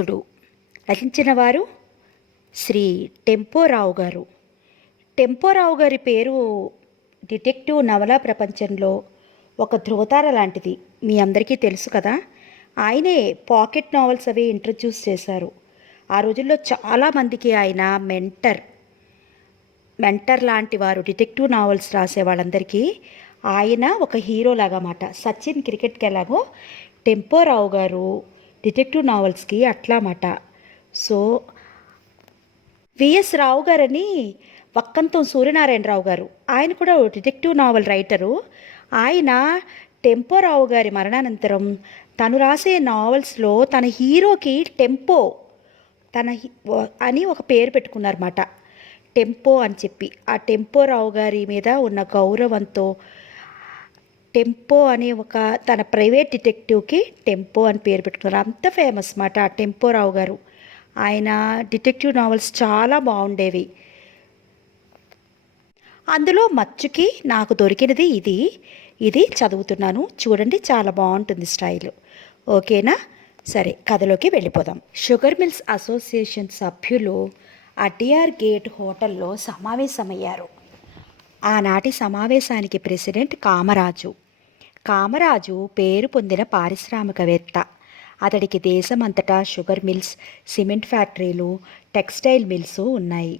వారసుడు రచించిన వారు శ్రీ టెంపోరావు గారు. టెంపోరావు గారి పేరు డిటెక్టివ్ నవలా ప్రపంచంలో ఒక ధృవతార లాంటిది. మీ అందరికీ తెలుసు కదా. ఆయనే పాకెట్ నావెల్స్ అవి ఇంట్రడ్యూస్ చేశారు. ఆ రోజుల్లో చాలామందికి ఆయన మెంటర్ లాంటి వారు. డిటెక్టివ్ నావెల్స్ రాసే వాళ్ళందరికీ ఆయన ఒక హీరోలాగా మాట. సచిన్ క్రికెట్కి ఎలాగో టెంపోరావు గారు డిటెక్టివ్ నావెల్స్కి అట్లా మాట. సో విఎస్ రావు గారని వక్కంతం సూర్యనారాయణరావు గారు, ఆయన కూడా డిటెక్టివ్ నావెల్ రైటరు. ఆయన టెంపోరావు గారి మరణానంతరం తను రాసే నావెల్స్లో తన హీరోకి టెంపో అని ఒక పేరు పెట్టుకున్నారన్నమాట. టెంపో అని చెప్పి ఆ టెంపోరావు గారి మీద ఉన్న గౌరవంతో టెంపో అనే ఒక తన ప్రైవేట్ డిటెక్టివ్కి టెంపో అని పేరు పెట్టుకున్నారు. అంత ఫేమస్ మాట ఆ టెంపోరావు గారు. ఆయన డిటెక్టివ్ నావెల్స్ చాలా బాగుండేవి. అందులో మచ్చుకి నాకు దొరికినది ఇది చదువుతున్నాను చూడండి, చాలా బాగుంటుంది స్టైల్. ఓకేనా? సరే, కథలోకి వెళ్ళిపోదాం. షుగర్ మిల్స్ అసోసియేషన్ సభ్యులు అడియార్ గేట్ హోటల్లో సమావేశమయ్యారు. ఆనాటి సమావేశానికి ప్రెసిడెంట్ కామరాజు పేరు పొందిన పారిశ్రామికవేత్త. అతడికి దేశమంతటా షుగర్ మిల్స్, సిమెంట్ ఫ్యాక్టరీలు, టెక్స్టైల్ మిల్స్ ఉన్నాయి.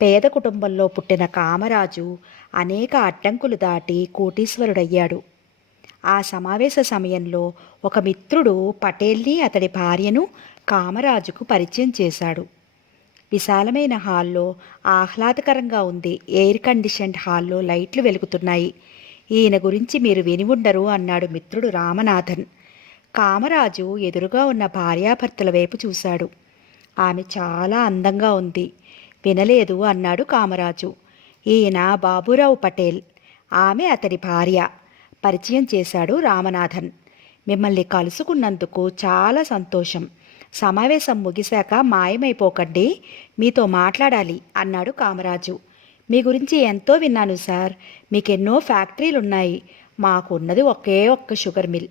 పేద కుటుంబంలో పుట్టిన కామరాజు అనేక అడ్డంకులు దాటి కోటీశ్వరుడయ్యాడు. ఆ సమావేశ సమయంలో ఒక మిత్రుడు పటేల్ని, అతడి భార్యను కామరాజుకు పరిచయం చేశాడు. విశాలమైన హాల్లో ఆహ్లాదకరంగా ఉంది. ఎయిర్ కండిషన్డ్ హాల్లో లైట్లు వెలుగుతున్నాయి. ఈయన గురించి మీరు విని ఉండరు అన్నాడు మిత్రుడు రామనాథన్. కామరాజు ఎదురుగా ఉన్న భార్యాభర్తల వైపు చూశాడు. ఆమె చాలా అందంగా ఉంది. వినలేదు అన్నాడు కామరాజు. ఈయన బాబురావు పటేల్, ఆమె అతడి భార్య, పరిచయం చేశాడు రామనాథన్. మిమ్మల్ని కలుసుకున్నందుకు చాలా సంతోషం. సమావేశం ముగిశాక మాయమైపోకండి, మీతో మాట్లాడాలి అన్నాడు కామరాజు. మీ గురించి ఎంతో విన్నాను సార్. మీకెన్నో ఫ్యాక్టరీలున్నాయి. మాకున్నది ఒకే ఒక్క షుగర్ మిల్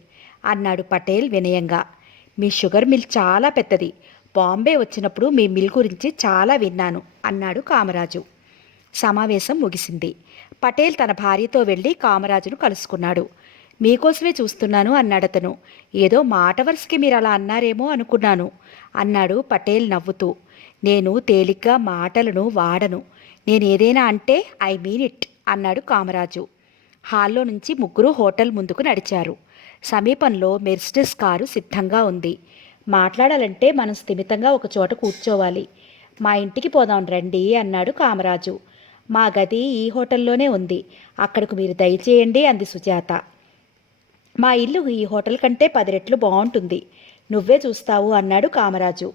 అన్నాడు పటేల్ వినయంగా. మీ షుగర్ మిల్ చాలా పెద్దది. బాంబే వచ్చినప్పుడు మీ మిల్ గురించి చాలా విన్నాను అన్నాడు కామరాజు. సమావేశం ముగిసింది. పటేల్ తన భార్యతో వెళ్ళి కామరాజును కలుసుకున్నాడు. మీకోసమే చూస్తున్నాను అన్నాడతను. ఏదో మాట వరుసకి మీరు అలా అన్నారేమో అనుకున్నాను అన్నాడు పటేల్ నవ్వుతూ. నేను తేలిగ్గా మాటలను వాడను. నేనేదైనా అంటే ఐ మీన్ ఇట్ అన్నాడు కామరాజు. హాల్లో నుంచి ముగ్గురు హోటల్ ముందుకు నడిచారు. సమీపంలో మెర్సిడెస్ కారు సిద్ధంగా ఉంది. మాట్లాడాలంటే మనం స్థిమితంగా ఒక చోట కూర్చోవాలి. మా ఇంటికి పోదాం రండి అన్నాడు కామరాజు. మా గది ఈ హోటల్లోనే ఉంది. అక్కడకు మీరు దయచేయండి అంది సుజాత. మా ఇల్లు ఈ హోటల్ కంటే 10 రెట్లు బాగుంటుంది. నువ్వే చూస్తావు అన్నాడు కామరాజు.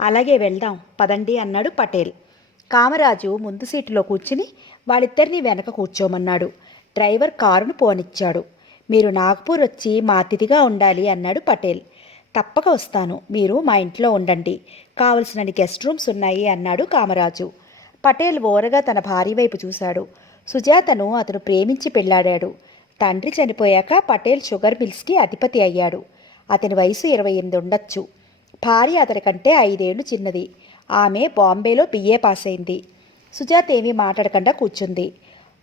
అలాగే వెళ్దాం పదండి అన్నాడు పటేల్. కామరాజు ముందు సీటులో కూర్చుని వాళ్ళిద్దరినీ వెనక కూర్చోమన్నాడు. డ్రైవర్ కారును పోనిచ్చాడు. మీరు నాగ్పూర్ వచ్చి మా అతిథిగా ఉండాలి అన్నాడు పటేల్. తప్పక వస్తాను, మీరు మా ఇంట్లో ఉండండి. కావలసినన్ని గెస్ట్ రూమ్స్ ఉన్నాయి అన్నాడు కామరాజు. పటేల్ ఓరగా తన భార్య వైపు చూశాడు. సుజాతను అతను ప్రేమించి పెళ్లాడాడు. తండ్రి చనిపోయాక పటేల్ షుగర్ మిల్స్కి అధిపతి అయ్యాడు. అతని వయసు 28 ఉండొచ్చు. భార్య అతనికంటే 5 ఏళ్లు చిన్నది. ఆమె బాంబేలో BA పాస్ అయింది. సుజాత ఏమీ మాట్లాడకుండా కూర్చుంది.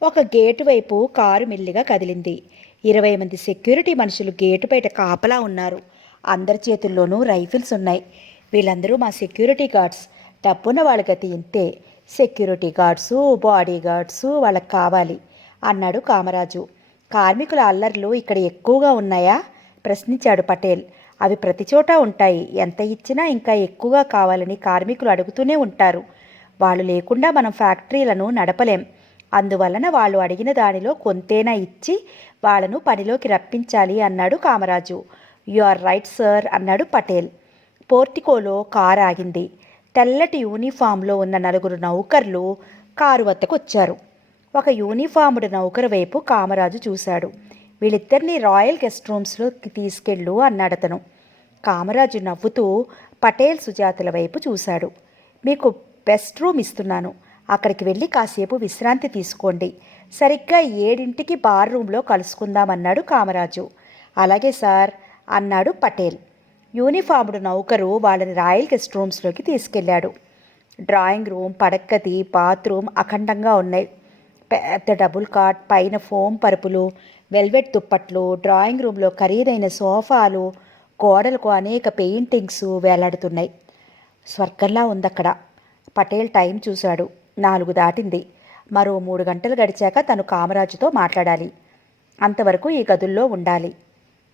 ఒక గేటు వైపు కారు మెల్లిగా కదిలింది. 20 మంది సెక్యూరిటీ మనుషులు గేటు బయట కాపలా ఉన్నారు. అందరి చేతుల్లోనూ రైఫిల్స్ ఉన్నాయి. వీళ్ళందరూ మా సెక్యూరిటీ గార్డ్స్. డబ్బున్న వాళ్ళ గతి ఇంతే. సెక్యూరిటీ గార్డ్సు, బాడీ గార్డ్సు వాళ్ళకి కావాలి అన్నాడు కామరాజు. కార్మికుల అల్లర్లు ఇక్కడ ఎక్కువగా ఉన్నాయా ప్రశ్నించాడు పటేల్. అవి ప్రతి చోట ఉంటాయి. ఎంత ఇచ్చినా ఇంకా ఎక్కువగా కావాలని కార్మికులు అడుగుతూనే ఉంటారు. వాళ్ళు లేకుండా మనం ఫ్యాక్టరీలను నడపలేం. అందువలన వాళ్ళు అడిగిన దానిలో కొంతైనా ఇచ్చి వాళ్ళను పనిలోకి రప్పించాలి అన్నాడు Kamaraju. You are right sir అన్నాడు పటేల్. పోర్టికోలో కారు ఆగింది. తెల్లటి యూనిఫామ్లో ఉన్న 4 నౌకర్లు కారు వద్దకు వచ్చారు. ఒక యూనిఫాముడు నౌకరు వైపు కామరాజు చూశాడు. వీళ్ళిద్దరినీ రాయల్ గెస్ట్ రూమ్స్లోకి తీసుకెళ్ళు అన్నాడతను. కామరాజు నవ్వుతూ పటేల్, సుజాతల వైపు చూశాడు. మీకు బెస్ట్ రూమ్ ఇస్తున్నాను. అక్కడికి వెళ్ళి కాసేపు విశ్రాంతి తీసుకోండి. సరిగ్గా 7ంటికి బార్ రూమ్లో కలుసుకుందామన్నాడు కామరాజు. అలాగే సార్ అన్నాడు పటేల్. యూనిఫామ్డ్ నౌకరు వాళ్ళని రాయల్ గెస్ట్ రూమ్స్లోకి తీసుకెళ్లాడు. డ్రాయింగ్ రూమ్, పడక్కది, బాత్రూమ్ అఖండంగా ఉన్నాయి. పెద్ద డబుల్ కాట్, పైన ఫోమ్ పరుపులు, వెల్వెట్ దుప్పట్లు, డ్రాయింగ్ రూమ్లో ఖరీదైన సోఫాలు, గోడలకు అనేక పెయింటింగ్స్ వేలాడుతున్నాయి. స్వర్గంలా ఉందక్కడ. పటేల్ టైం చూశాడు. 4 దాటింది. మరో 3 గంటలు గడిచాక తను కామరాజుతో మాట్లాడాలి. అంతవరకు ఈ గదుల్లో ఉండాలి.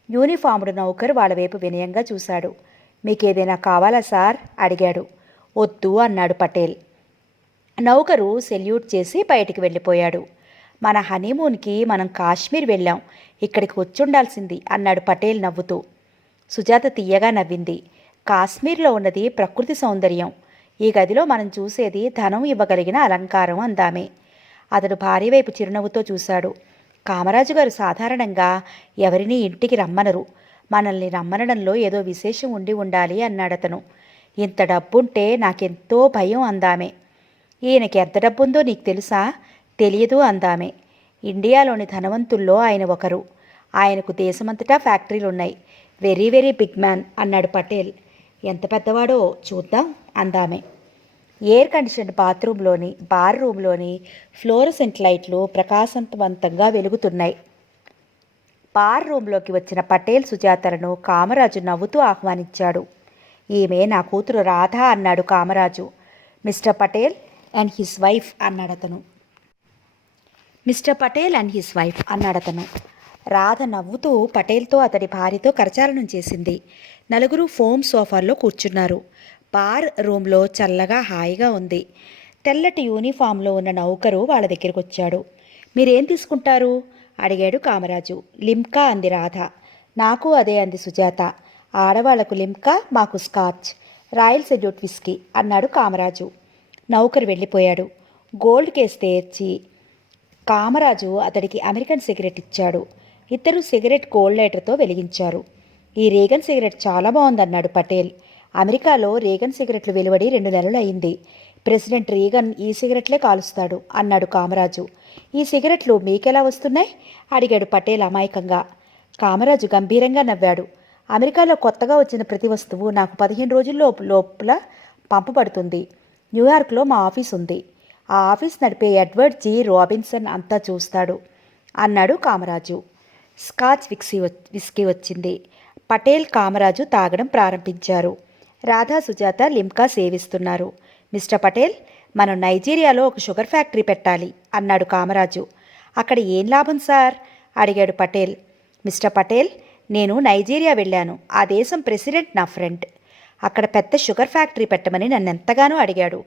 యూనిఫామ్డ్ నౌకరు వాళ్ళ వైపు వినయంగా చూశాడు. మీకేదైనా కావాలా సార్ అడిగాడు. వద్దు అన్నాడు పటేల్. నౌకరు సెల్యూట్ చేసి బయటికి వెళ్ళిపోయాడు. మన హనీమూన్కి మనం కాశ్మీర్ వెళ్ళాం, ఇక్కడికి వచ్చుండాల్సింది అన్నాడు పటేల్ నవ్వుతూ. సుజాత తీయగా నవ్వింది. కాశ్మీర్లో ఉన్నది ప్రకృతి సౌందర్యం, ఈ గదిలో మనం చూసేది ధనం ఇవ్వగలిగిన అలంకారం అందామే. అతడు భార్య వైపు చిరునవ్వుతో చూశాడు. కామరాజు గారు సాధారణంగా ఎవరినీ ఇంటికి రమ్మనరు. మనల్ని రమ్మనడంలో ఏదో విశేషం ఉండి ఉండాలి అన్నాడతను. ఇంత డబ్బుంటే నాకెంతో భయం అందామే. ఈయనకి ఎంత డబ్బుందో నీకు తెలుసా? తెలియదు అందామే. ఇండియాలోని ధనవంతుల్లో ఆయన ఒకరు. ఆయనకు దేశమంతటా ఫ్యాక్టరీలున్నాయి. వెరీ వెరీ బిగ్ మ్యాన్ అన్నాడు పటేల్. ఎంత పెద్దవాడో చూద్దాం అందామే. ఎయిర్ కండిషన్ బాత్రూంలోని, బార్ రూమ్లోని ఫ్లోరసెంట్ లైట్లు ప్రకాశవంతంగా వెలుగుతున్నాయి. బార్ రూంలోకి వచ్చిన పటేల్ సుజాతలను కామరాజు నవ్వుతూ ఆహ్వానించాడు. ఈమె నా కూతురు రాధ అన్నాడు Kamaraju. Mister Patel and his wife అన్నాడతను. Mister Patel and his wife అన్నాడతను. రాధ నవ్వుతూ పటేల్తో అతడి భార్యతో కరచాలనం చేసింది. నలుగురు ఫోమ్ సోఫాల్లో కూర్చున్నారు. బార్ రూమ్లో చల్లగా హాయిగా ఉంది. తెల్లటి యూనిఫామ్లో ఉన్న నౌకరు వాళ్ళ దగ్గరికి వచ్చాడు. మీరేం తీసుకుంటారు అడిగాడు కామరాజు. లిమ్కా అంది రాధ. నాకు అదే అంది సుజాత. ఆడవాళ్లకు లిమ్కా, మాకు స్కాచ్, రాయల్ సెల్యూట్ విస్కీ అన్నాడు కామరాజు. నౌకరు వెళ్ళిపోయాడు. గోల్డ్ కేస్ తెచ్చి కామరాజు అతడికి అమెరికన్ సిగరెట్ ఇచ్చాడు. ఇద్దరు సిగరెట్ గోల్డ్ లైటర్తో వెలిగించారు. ఈ రేగన్ సిగరెట్ చాలా బాగుందన్నాడు పటేల్. అమెరికాలో రేగన్ సిగరెట్లు వెలువడి 2 నెలలు అయింది. ప్రెసిడెంట్ రేగన్ ఈ సిగరెట్లే కాలుస్తాడు అన్నాడు కామరాజు. ఈ సిగరెట్లు మీకెలా వస్తున్నాయి అడిగాడు పటేల్ అమాయకంగా. కామరాజు గంభీరంగా నవ్వాడు. అమెరికాలో కొత్తగా వచ్చిన ప్రతి వస్తువు నాకు 15 రోజుల్లో లోపల పంపబడుతుంది. న్యూయార్క్లో మా ఆఫీస్ ఉంది. ఆ ఆఫీస్ నడిపే ఎడ్వర్డ్ జి రాబిన్సన్ అంతా చూస్తాడు అన్నాడు కామరాజు. స్కాచ్ విస్కీ వచ్చింది. పటేల్, కామరాజు తాగడం ప్రారంభించారు. రాధా, సుజాత లిమ్కా సేవిస్తున్నారు. మిస్టర్ పటేల్, మనం నైజీరియాలో ఒక షుగర్ ఫ్యాక్టరీ పెట్టాలి అన్నాడు కామరాజు. అక్కడ ఏం లాభం సార్ అడిగాడు పటేల్. మిస్టర్ పటేల్, నేను నైజీరియా వెళ్ళాను. ఆ దేశం ప్రెసిడెంట్ నా ఫ్రెండ్. అక్కడ పెద్ద షుగర్ ఫ్యాక్టరీ పెట్టమని నన్ను ఎంతగానో అడిగాడు.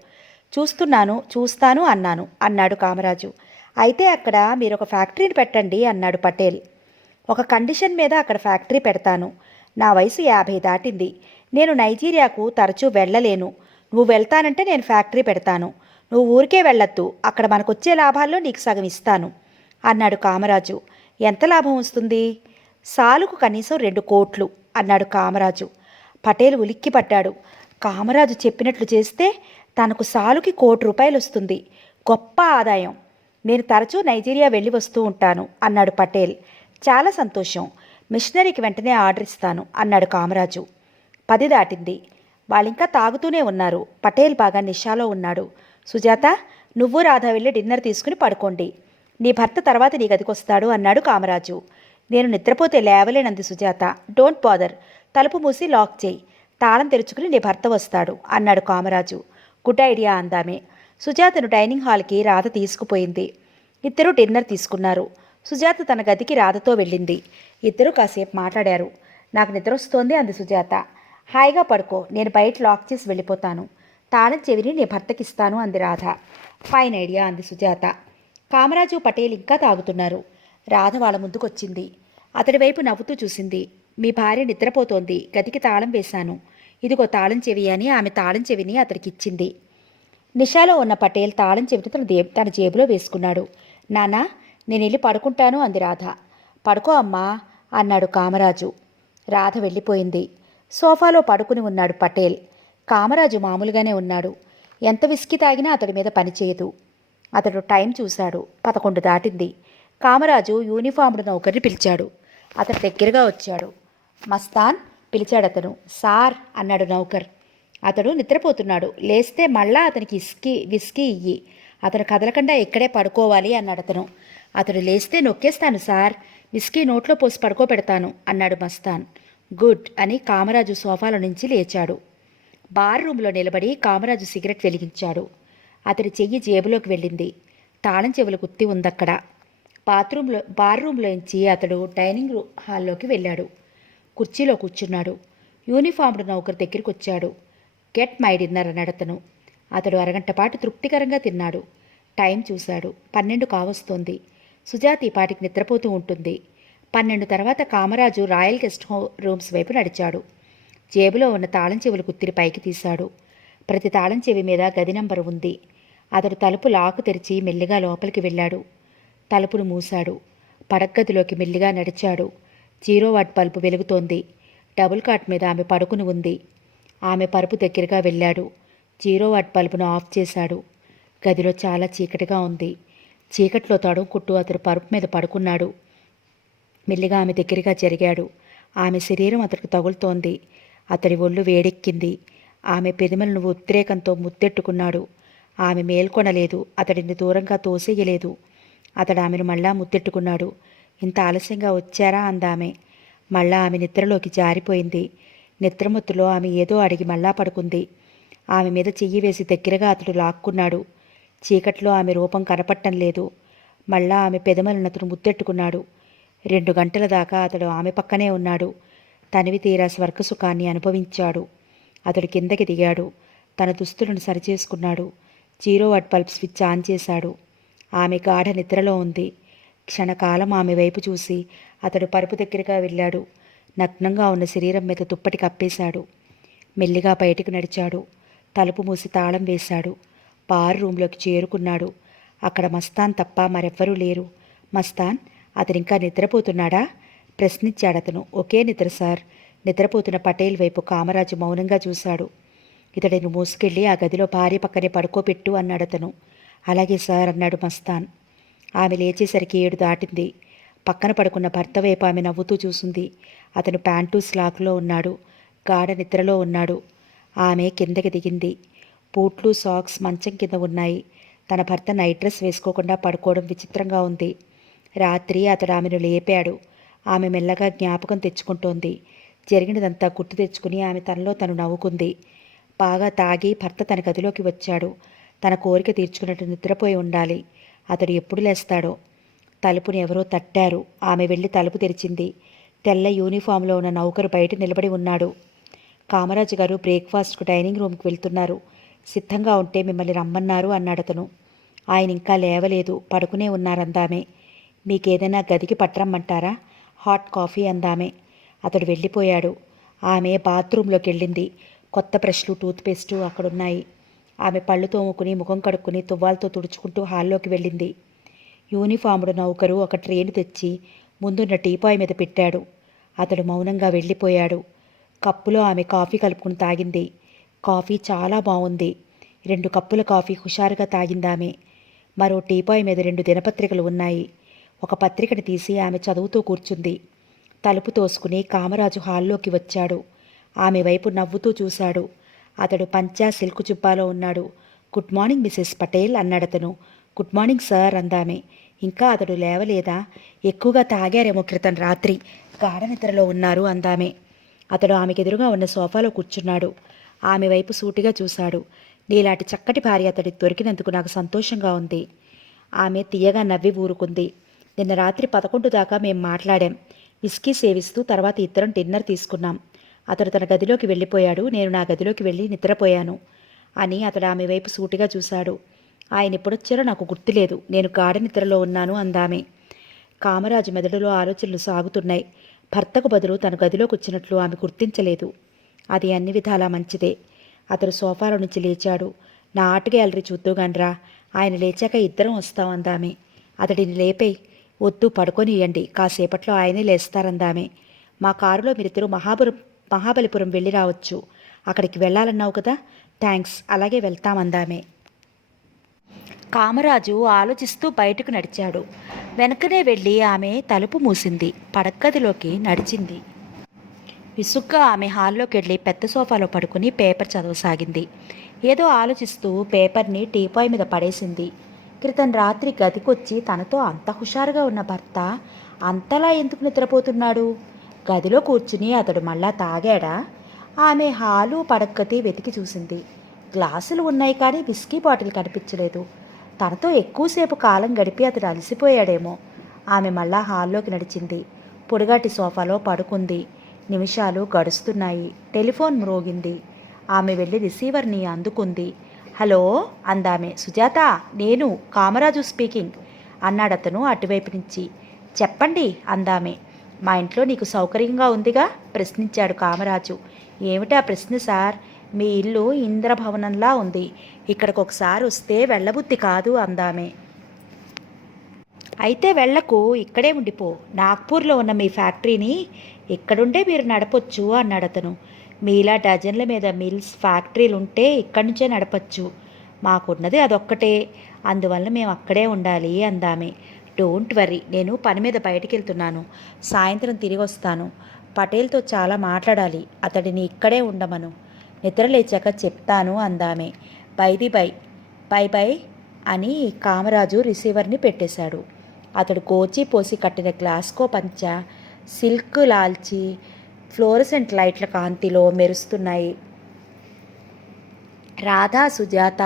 చూస్తాను అన్నాడు కామరాజు. అయితే అక్కడ మీరు ఒక ఫ్యాక్టరీని పెట్టండి అన్నాడు పటేల్. ఒక కండిషన్ మీద అక్కడ ఫ్యాక్టరీ పెడతాను. నా వయసు 50 దాటింది. నేను నైజీరియాకు తరచూ వెళ్ళలేను. నువ్వు వెళ్తానంటే నేను ఫ్యాక్టరీ పెడతాను. నువ్వు ఊరికే వెళ్ళొద్దు. అక్కడ మనకొచ్చే లాభాల్లో నీకు సగం ఇస్తాను అన్నాడు కామరాజు. ఎంత లాభం వస్తుంది? సాలుకు కనీసం 2 కోట్లు అన్నాడు కామరాజు. పటేల్ ఉలిక్కి పడ్డాడు. కామరాజు చెప్పినట్లు చేస్తే తనకు సాలుకి ₹1,00,00,000 వస్తుంది. గొప్ప ఆదాయం. నేను తరచూ నైజీరియా వెళ్ళి వస్తూ ఉంటాను అన్నాడు పటేల్. చాలా సంతోషం. మిషనరీకి వెంటనే ఆర్డర్ ఇస్తాను అన్నాడు కామరాజు. 10 దాటింది. వాళ్ళింకా తాగుతూనే ఉన్నారు. పటేల్ బాగా నిషాలో ఉన్నాడు. సుజాత, నువ్వు రాధ వెళ్ళి డిన్నర్ తీసుకుని పడుకోండి. నీ భర్త తర్వాత నీ గదికొస్తాడు అన్నాడు కామరాజు. నేను నిద్రపోతే లేవలేనంది సుజాత. Don't bother. తలుపు మూసి లాక్ చేయి. తాళం తెరుచుకుని నీ భర్త వస్తాడు అన్నాడు కామరాజు. గుడ్ ఐడియా అందామే. సుజాతను డైనింగ్ హాల్కి రాధ తీసుకుపోయింది. ఇద్దరూ డిన్నర్ తీసుకున్నారు. సుజాత తన గదికి రాధతో వెళ్ళింది. ఇద్దరూ కాసేపు మాట్లాడారు. నాకు నిద్ర వస్తోంది అంది సుజాత. హాయిగా పడుకో, నేను బయట లాక్ చేసి వెళ్ళిపోతాను. తాళం చెవిని నీ భర్తకిస్తాను అంది రాధ. ఫైన్ ఐడియా అంది సుజాత. కామరాజు, పటేల్ ఇంకా తాగుతున్నారు. రాధ వాళ్ళ ముందుకొచ్చింది. అతడి వైపు నవ్వుతూ చూసింది. మీ భార్య నిద్రపోతోంది. గదికి తాళం వేశాను. ఇదిగో తాళం చెవి అని ఆమె తాళం చెవిని అతడికిచ్చింది. నిషాలో ఉన్న పటేల్ తాళం చెవిని తన జేబులో వేసుకున్నాడు. నానా, నేను వెళ్ళి పడుకుంటాను అంది రాధ. పడుకో అమ్మా అన్నాడు కామరాజు. రాధ వెళ్ళిపోయింది. సోఫాలో పడుకుని ఉన్నాడు పటేల్. కామరాజు మామూలుగానే ఉన్నాడు. ఎంత విస్కీ తాగినా అతడి మీద పనిచేయదు. అతడు టైం చూశాడు. 11 దాటింది. కామరాజు యూనిఫామ్డ్ నౌకర్ని పిలిచాడు. అతడు దగ్గరగా వచ్చాడు. మస్తాన్, పిలిచాడతను. సార్ అన్నాడు నౌకర్. అతడు నిద్రపోతున్నాడు. లేస్తే మళ్ళా అతనికి విస్కీ ఇయ్యి. అతను కదలకుండా ఇక్కడే పడుకోవాలి అన్నాడతను. అతడు లేస్తే నొక్కేస్తాను సార్, విస్కీ నోట్లో పోసి పడుకోబెడతాను అన్నాడు మస్తాన్. గుడ్ అని కామరాజు సోఫాలో నుంచి లేచాడు. బార్ రూంలో నిలబడి కామరాజు సిగరెట్ వెలిగించాడు. అతడి చెయ్యి జేబులోకి వెళ్ళింది. తాళం చెవులు కుత్తి ఉందక్కడ. బార్ రూంలోంచి అతడు డైనింగ్ హాల్లోకి వెళ్ళాడు. కుర్చీలో కూర్చున్నాడు. యూనిఫామ్డ్ నౌకర్ దగ్గరికి వచ్చాడు. గెట్ మై డిన్నర్ అన్నాడతను. అతడు అరగంట పాటు తృప్తికరంగా తిన్నాడు. టైం చూశాడు. 12 కావస్తోంది. సుజాతి పాటికి నిద్రపోతూ ఉంటుంది. 12 తర్వాత కామరాజు రాయల్ గెస్ట్ రూమ్స్ వైపు నడిచాడు. జేబులో ఉన్న తాళం చెవులు కుత్తిరి పైకి తీశాడు. ప్రతి తాళం చెవి మీద గది నంబరు ఉంది. అతడు తలుపు లాకు తెరిచి మెల్లిగా లోపలికి వెళ్ళాడు. తలుపును మూశాడు. పడగ్గదిలోకి మెల్లిగా నడిచాడు. 0 వాట్ బల్బు వెలుగుతోంది. డబుల్ కాట్ మీద ఆమె పడుకుని ఉంది. ఆమె పరుపు దగ్గరగా వెళ్ళాడు. 0 వాట్ బల్బును ఆఫ్ చేశాడు. గదిలో చాలా చీకటిగా ఉంది. చీకట్లో తడుముకుంటూ అతడు పరుపు మీద పడుకున్నాడు. మెల్లిగా ఆమె దగ్గరగా జరిగాడు. ఆమె శరీరం అతడికి తగులుతోంది. అతడి ఒళ్ళు వేడెక్కింది. ఆమె పెదిమలను ఉద్రేకంతో ముద్దెట్టుకున్నాడు. ఆమె మేల్కొనలేదు. అతడిని దూరంగా తోసేయలేదు. అతడు ఆమెను మళ్ళా ముద్దెట్టుకున్నాడు. ఇంత ఆలస్యంగా వచ్చారా అందామె. మళ్ళా ఆమె నిద్రలోకి జారిపోయింది. నిద్రమత్తులో ఆమె ఏదో అడిగి మళ్ళా పడుకుంది. ఆమె మీద చెయ్యి వేసి దగ్గరగా అతడు లాక్కున్నాడు. చీకట్లో ఆమె రూపం కనపట్టం లేదు. మళ్ళా ఆమె పెదమలను అతను ముద్దెట్టుకున్నాడు. 2 గంటల దాకా అతడు ఆమె పక్కనే ఉన్నాడు. తనివి తీరా స్వర్గసుఖాన్ని అనుభవించాడు. అతడు కిందకి దిగాడు. తన దుస్తులను సరిచేసుకున్నాడు. 0 వాట్ బల్బ్ స్విచ్ ఆన్ చేశాడు. ఆమె గాఢ నిద్రలో ఉంది. క్షణకాలం ఆమె వైపు చూసి అతడు పరుపు దగ్గరగా వెళ్ళాడు. నగ్నంగా ఉన్న శరీరం మీద దుప్పటి కప్పేశాడు. మెల్లిగా బయటికి నడిచాడు. తలుపు మూసి తాళం వేశాడు. బార్ రూంలోకి చేరుకున్నాడు. అక్కడ మస్తాన్ తప్ప మరెవ్వరూ లేరు. మస్తాన్, అతనింకా నిద్రపోతున్నాడా? ప్రశ్నించాడతను. ఒకే నిద్ర సార్. నిద్రపోతున్న పటేల్ వైపు కామరాజు మౌనంగా చూశాడు. ఇతడిని మోసుకెళ్ళి ఆ గదిలో భార్య పక్కనే పడుకోబెట్టు అన్నాడతను. అలాగే సార్ అన్నాడు మస్తాన్. ఆమె లేచేసరికి 7 దాటింది. పక్కన పడుకున్న భర్త వైపు ఆమె నవ్వుతూ చూసింది. అతను ప్యాంటు స్లాక్లో ఉన్నాడు. గాఢ నిద్రలో ఉన్నాడు. ఆమె కిందకి దిగింది. బూట్లు సాక్స్ మంచం కింద ఉన్నాయి. తన భర్త నైట్ డ్రెస్ వేసుకోకుండా పడుకోవడం విచిత్రంగా ఉంది. రాత్రి అతడు ఆమెను లేపాడు. ఆమె మెల్లగా జ్ఞాపకం తెచ్చుకుంటోంది. జరిగినదంతా గుర్తు తెచ్చుకుని ఆమె తనలో తను నవ్వుకుంది. బాగా తాగి భర్త తన గదిలోకి వచ్చాడు. తన కోరిక తీర్చుకున్నట్టు నిద్రపోయి ఉండాలి. అతడు ఎప్పుడు లేస్తాడో. తలుపుని ఎవరో తట్టారు. ఆమె వెళ్ళి తలుపు తెరిచింది. తెల్ల యూనిఫామ్లో ఉన్న నౌకరు బయట నిలబడి ఉన్నాడు. కామరాజు గారు బ్రేక్ఫాస్ట్కు డైనింగ్ రూమ్కి వెళ్తున్నారు. సిద్ధంగా ఉంటే మిమ్మల్ని రమ్మన్నారు అన్నాడతను. ఆయన ఇంకా లేవలేదు, పడుకునే ఉన్నారందామే. మీకేదైనా గదికి పట్టరమ్మంటారా? Hot coffee అందామే. అతడు వెళ్ళిపోయాడు. ఆమె బాత్రూంలోకి వెళ్ళింది. కొత్త బ్రష్లు, టూత్పేస్టు అక్కడున్నాయి. ఆమె పళ్ళు తోముకుని ముఖం కడుక్కుని తువ్వాలతో తుడుచుకుంటూ హాల్లోకి వెళ్ళింది. యూనిఫాముడు నౌకరు ఒక ట్రేను తెచ్చి ముందున్న టీపాయ్ మీద పెట్టాడు. అతడు మౌనంగా వెళ్ళిపోయాడు. కప్పులో ఆమె కాఫీ కలుపుకుని తాగింది. కాఫీ చాలా బాగుంది. 2 కప్పుల కాఫీ హుషారుగా తాగిందామె. మరో టీపాయ్ మీద 2 దినపత్రికలు ఉన్నాయి. ఒక పత్రికను తీసి ఆమె చదువుతూ కూర్చుంది. తలుపు తోసుకుని కామరాజు హాల్లోకి వచ్చాడు. ఆమె వైపు నవ్వుతూ చూశాడు. అతడు పంచా సిల్కు జుబ్బాలో ఉన్నాడు. గుడ్ మార్నింగ్ మిసెస్ పటేల్ అన్నాడతను. గుడ్ మార్నింగ్ సార్ అందామె. ఇంకా అతడు లేవలేదా? ఎక్కువగా తాగారేమో క్రితం రాత్రి. గాఢ నిద్రలో ఉన్నారు అందామె. అతడు ఆమెకెదురుగా ఉన్న సోఫాలో కూర్చున్నాడు. ఆమె వైపు సూటిగా చూశాడు. నీలాంటి చక్కటి భార్య అతడికి దొరికినందుకు నాకు సంతోషంగా ఉంది. ఆమె తీయగా నవ్వి ఊరుకుంది. నిన్న రాత్రి 11 దాకా మేం మాట్లాడాం. విస్కీ సేవిస్తూ తర్వాత ఇద్దరం డిన్నర్ తీసుకున్నాం. అతడు తన గదిలోకి వెళ్ళిపోయాడు. నేను నా గదిలోకి వెళ్ళి నిద్రపోయాను అని అతడు ఆమె వైపు సూటిగా చూశాడు. ఆయన ఎప్పుడొచ్చారో నాకు గుర్తులేదు. నేను గాఢ నిద్రలో ఉన్నాను అందామె. కామరాజు మెదడులో ఆలోచనలు సాగుతున్నాయి. భర్తకు బదులు తన గదిలోకి వచ్చినట్లు ఆమె గుర్తించలేదు. అది అన్ని విధాలా మంచిదే. అతడు సోఫాలో నుంచి లేచాడు. నా ఆర్ట్ గ్యాలరీ చూద్దుగానరా, ఆయన లేచాక ఇద్దరం వస్తాం అందామె. అతడిని లేపేయి. వద్దు, పడుకొనియండి, కాసేపట్లో ఆయనే లేస్తారందామె. మా కారులో మీరిద్దరూ మహాబలిపురం వెళ్ళి రావచ్చు. అక్కడికి వెళ్ళాలన్నావు కదా? థ్యాంక్స్, అలాగే వెళ్తామందామె. కామరాజు ఆలోచిస్తూ బయటకు నడిచాడు. వెనకనే వెళ్ళి ఆమె తలుపు మూసింది. పడగ్గదిలోకి నడిచింది. విసుగ్గా ఆమె హాల్లోకి వెళ్ళి పెద్ద సోఫాలో పడుకుని పేపర్ చదవసాగింది. ఏదో ఆలోచిస్తూ పేపర్ని టీపాయ్ మీద పడేసింది. క్రితం రాత్రి గదికొచ్చి తనతో అంత హుషారుగా ఉన్న భర్త అంతలా ఎందుకు నిద్రపోతున్నాడు? గదిలో కూర్చుని అతడు మళ్ళా తాగాడా? ఆమె హాలు పడగ్గతి వెతికి చూసింది. గ్లాసులు ఉన్నాయి కానీ విస్కీ బాటిల్ కనిపించలేదు. తనతో ఎక్కువసేపు కాలం గడిపి అతడు అలసిపోయాడేమో. ఆమె మళ్ళా హాల్లోకి నడిచింది. పొడిగాటి సోఫాలో పడుకుంది. నిమిషాలు గడుస్తున్నాయి. టెలిఫోన్ మ్రోగింది. ఆమె వెళ్ళి రిసీవర్ని అందుకుంది. హలో అందామె. సుజాత, నేను కామరాజు స్పీకింగ్ అన్నాడతను అటువైపు నుంచి. చెప్పండి అందామె. మా ఇంట్లో నీకు సౌకర్యంగా ఉందిగా ప్రశ్నించాడు కామరాజు. ఏమిటా ప్రశ్న సార్? మీ ఇల్లు ఇంద్రభవనంలా ఉంది. ఇక్కడికి ఒకసారి వస్తే వెళ్ళబుద్ధి కాదు అందామె. అయితే వెళ్లకు, ఇక్కడే ఉండిపో. నాగ్పూర్లో ఉన్న మీ ఫ్యాక్టరీని ఇక్కడుండే మీరు నడపొచ్చు అన్నాడతను. మీలా డజన్ల మీద మిల్స్ ఫ్యాక్టరీలుంటే ఇక్కడి నుంచే నడపచ్చు. మాకున్నది అదొక్కటే. అందువల్ల మేము అక్కడే ఉండాలి అందామె. డోంట్ వర్రీ, నేను పని మీద బయటికి వెళ్తున్నాను. సాయంత్రం తిరిగి వస్తాను. పటేల్తో చాలా మాట్లాడాలి. అతడిని ఇక్కడే ఉండమను. నిద్రలేచాక చెప్తాను అందామె. బైది బై బై బై అని కామరాజు రిసీవర్ని పెట్టేశాడు. అతడు కోచి పోసి కట్టిన గ్లాస్కో పంచ సిల్క్ లాల్చి ఫ్లోరసెంట్ లైట్ల కాంతిలో మెరుస్తున్నాయి. రాధా, సుజాత,